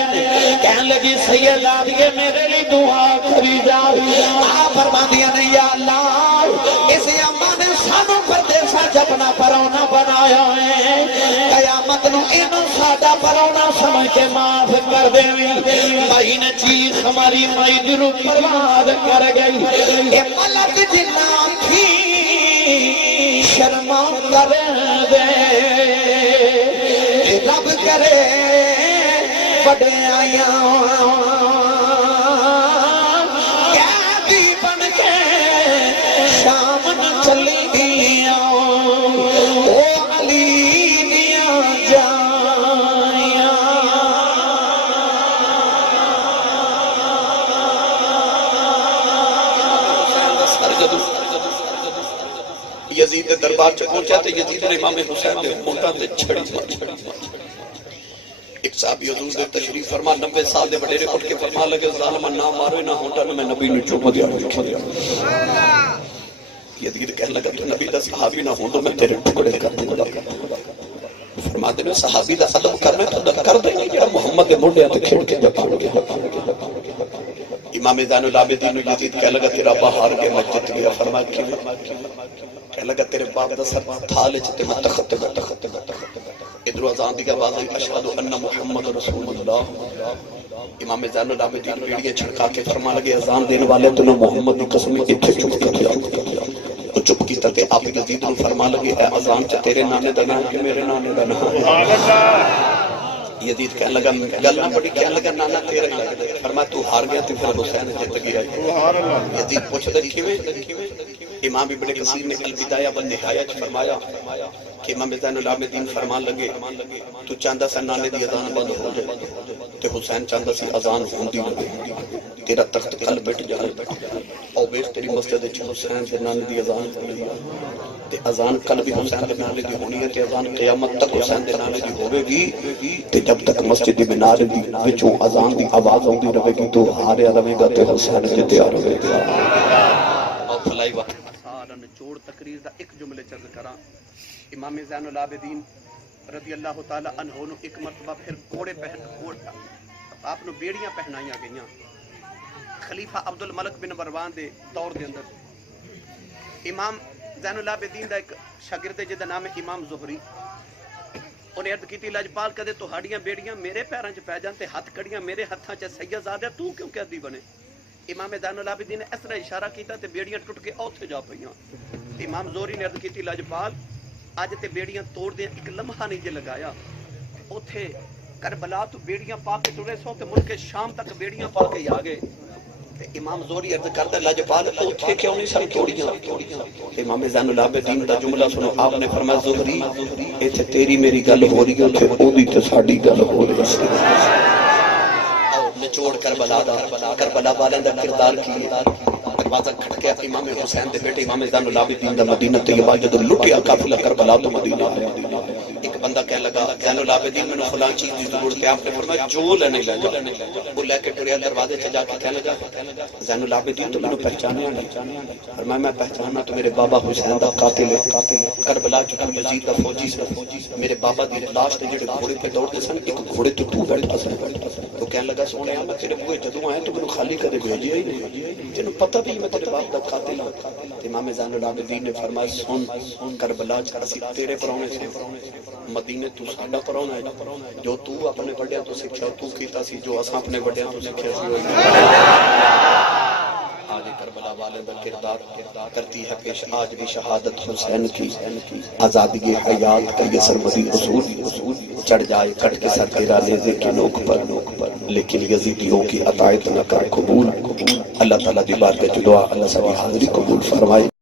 کہن لگی سیدہ دیے میرے لیے دعا کری جا آپ فرماندیاں نے یا اللہ اس اما نے سانو پردیسا جپنا پرونا بنایا ہے قیامت نو اینو ساڈا پرونا سمجھ کے معاف کر دیویں مائی نے چیخ ہماری مائی درو برباد کر گئی اے ملک جنہ تھی شرما کر دے رب کرے بڑے آیا قیدی بن کے شام چلی دیا او علی دیا جایا یزید دربار چ پہنچا تے یزید نے امام حسین دے ہونٹاں تے چھڑی ماری ایک صحابی حضور دے تشریف فرما 90 سال دے وڈیرے اٹھ کے فرما لگے ظالما نہ مارو نہ ہونٹاں میں نبی نو چوم دیا یزید کہنے لگا تو نبی دا صحابی نہ ہوں تو میں تیرے ٹکڑے کر دوں گا فرماتے ہیں صحابی دا ادب کرنا تو کر دیں گے یا محمد دے موڈے تے کھڑ کے بتا گے امام زین العابدین یزید کہنے لگا تیرا باہر کے مسجد گیا فرمایا کہنے لگا تیرے باپ دا سر تھالے چ تے تخت ادھر اذان دی آواز آئی اشہد ان محمد رسول اللہ امام زین العابدین بیڑیاں چھڑکا کے فرما لگے اذان دینے والے تو نہ محمد کی قسم ایتھے چپ کر دیا وہ چپ کی تے آپ یزید نو فرما لگے اے اذان چ تیرے نانے دا نام کہ میرے نانے دا نام سبحان اللہ یزید کہنے لگا گل نہ بڑی کہنے لگا نانا تیرا ہی لگدا فرمایا تو ہار گیا تے پھر حسین جیت گیا سبحان اللہ یزید پوچھدا کیویں امام ابن کثیر نے البدایہ والنہایہ فرمایا کہ امام زین العابدین فرمان لگے تو چاہندا سا نانے دی اذان بند ہو جائے تے حسین چاہندا سی اذان ہوندی رہے تیرا تخت کل بیٹھ جائے او ویکھ تیری مسجد وچ حسین دے نانے دی اذان ہونی ہے تے اذان کل بھی حسین دے نانے دی ہونی ہے تے اذان قیامت تک حسین دے نانے دی ہوے گی تے جب تک مسجد دی مینار دی وچوں اذان دی آواز آندی رہے گی تو ہاریا رہے گا تے حسین جتیا رہے گا او فلائی وقت سارا نچوڑ تقریر دا ایک جملے چرد کراں امام زین العابدین رضی اللہ تعالی عنہ نو ایک مرتبہ پھر گھوڑے پہن آپ نو بیڑیاں پہنائیاں گئیاں خلیفہ عبد الملک بن مروان دے دور دے اندر امام زین العابدین دا ایک شاگرد ہے جدا نام ہے امام زہری انہیں عرض کیتی لاجپال کدے تہاڈیاں بیڑیاں میرے پیراں چ پے جان تے ہتھ کڑیاں میرے ہتھاں چ سیدزادہ تو کیوں قیدی بنے امام زین العابدین نے اس طرح اشارہ کیتا تے بیڑیاں ٹوٹ کے اوتھے جا پئیاں امام زہری نے عرض کیتی لاجپال اج تے بیڑیاں توڑ دے ایک لمحہ نہیں جے لگایا اوتھے کربلا تو بیڑیاں پا کے ٹرے سو تے ملک شام تک بیڑیاں پا کے آ گئے امام زہری عرض کرتا لاجپال اوتھے کیوں نہیں سن توڑیاں امام زین العابدین دا جملہ سنو آپ نے فرمایا زہری ایتھے تیری میری گل ہو رہی ہے اوتھے اودی تے ساڈی گل ہو رہی ہے نچوڑ کربلا والے دا کردار کی دروازہ کھٹکیا امام حسین دے بیٹے امام زین العابدین دا مدینہ طیبہ جدوں لٹیا قافلہ کربلا تو مدینہ آیا ایک بندہ کہنے لگا زین العابدین میں فلاں چیز دی ضرورت ہے آپ نے فرمایا جو لینے لگا وہ لے کے ٹریا دروازے چ جا کے کہنے لگا زین العابدین تو مینوں پہچانیا نہیں فرمایا میں پہچانا تو میرے بابا حسین دا قاتل ہے کربلا چ یزید دا فوجی سی میرے بابا دی لاش تے جڑے گھوڑے پہ دوڑتے سن ایک گھوڑے تے تو بیٹھا سی تو کہنے لگا سونے میں تیرے بوئے جدوں آئے تو مینوں خالی کدے بھیجیا ہی نہیں تینوں پتہ بھی میں تیرے باپ دا قاتل ہوں امام زین العابدین نے فرمایا سن کربلا چ اسی تیرے پرانے سے مدینے تو ساڈا پرانا ہے جو تو اپنے بڑیاں تو سکھیا تو کیتا سی جو اساں اپنے بڑیاں تو سکھیا سی آج کربلا والے دا کردار کرتی ہے پیش آج بھی شہادت حسین کی آزادی حیات کا یہ سرمدی اصول چڑھ جائے کٹ کے سر تیرا نیزے کی نوک پر لیکن یزیدیوں کی اطاعت نہ کر قبول اللہ تعالیٰ دی بارگاہ میں دعا اللہ سبھی حاضری قبول فرمائے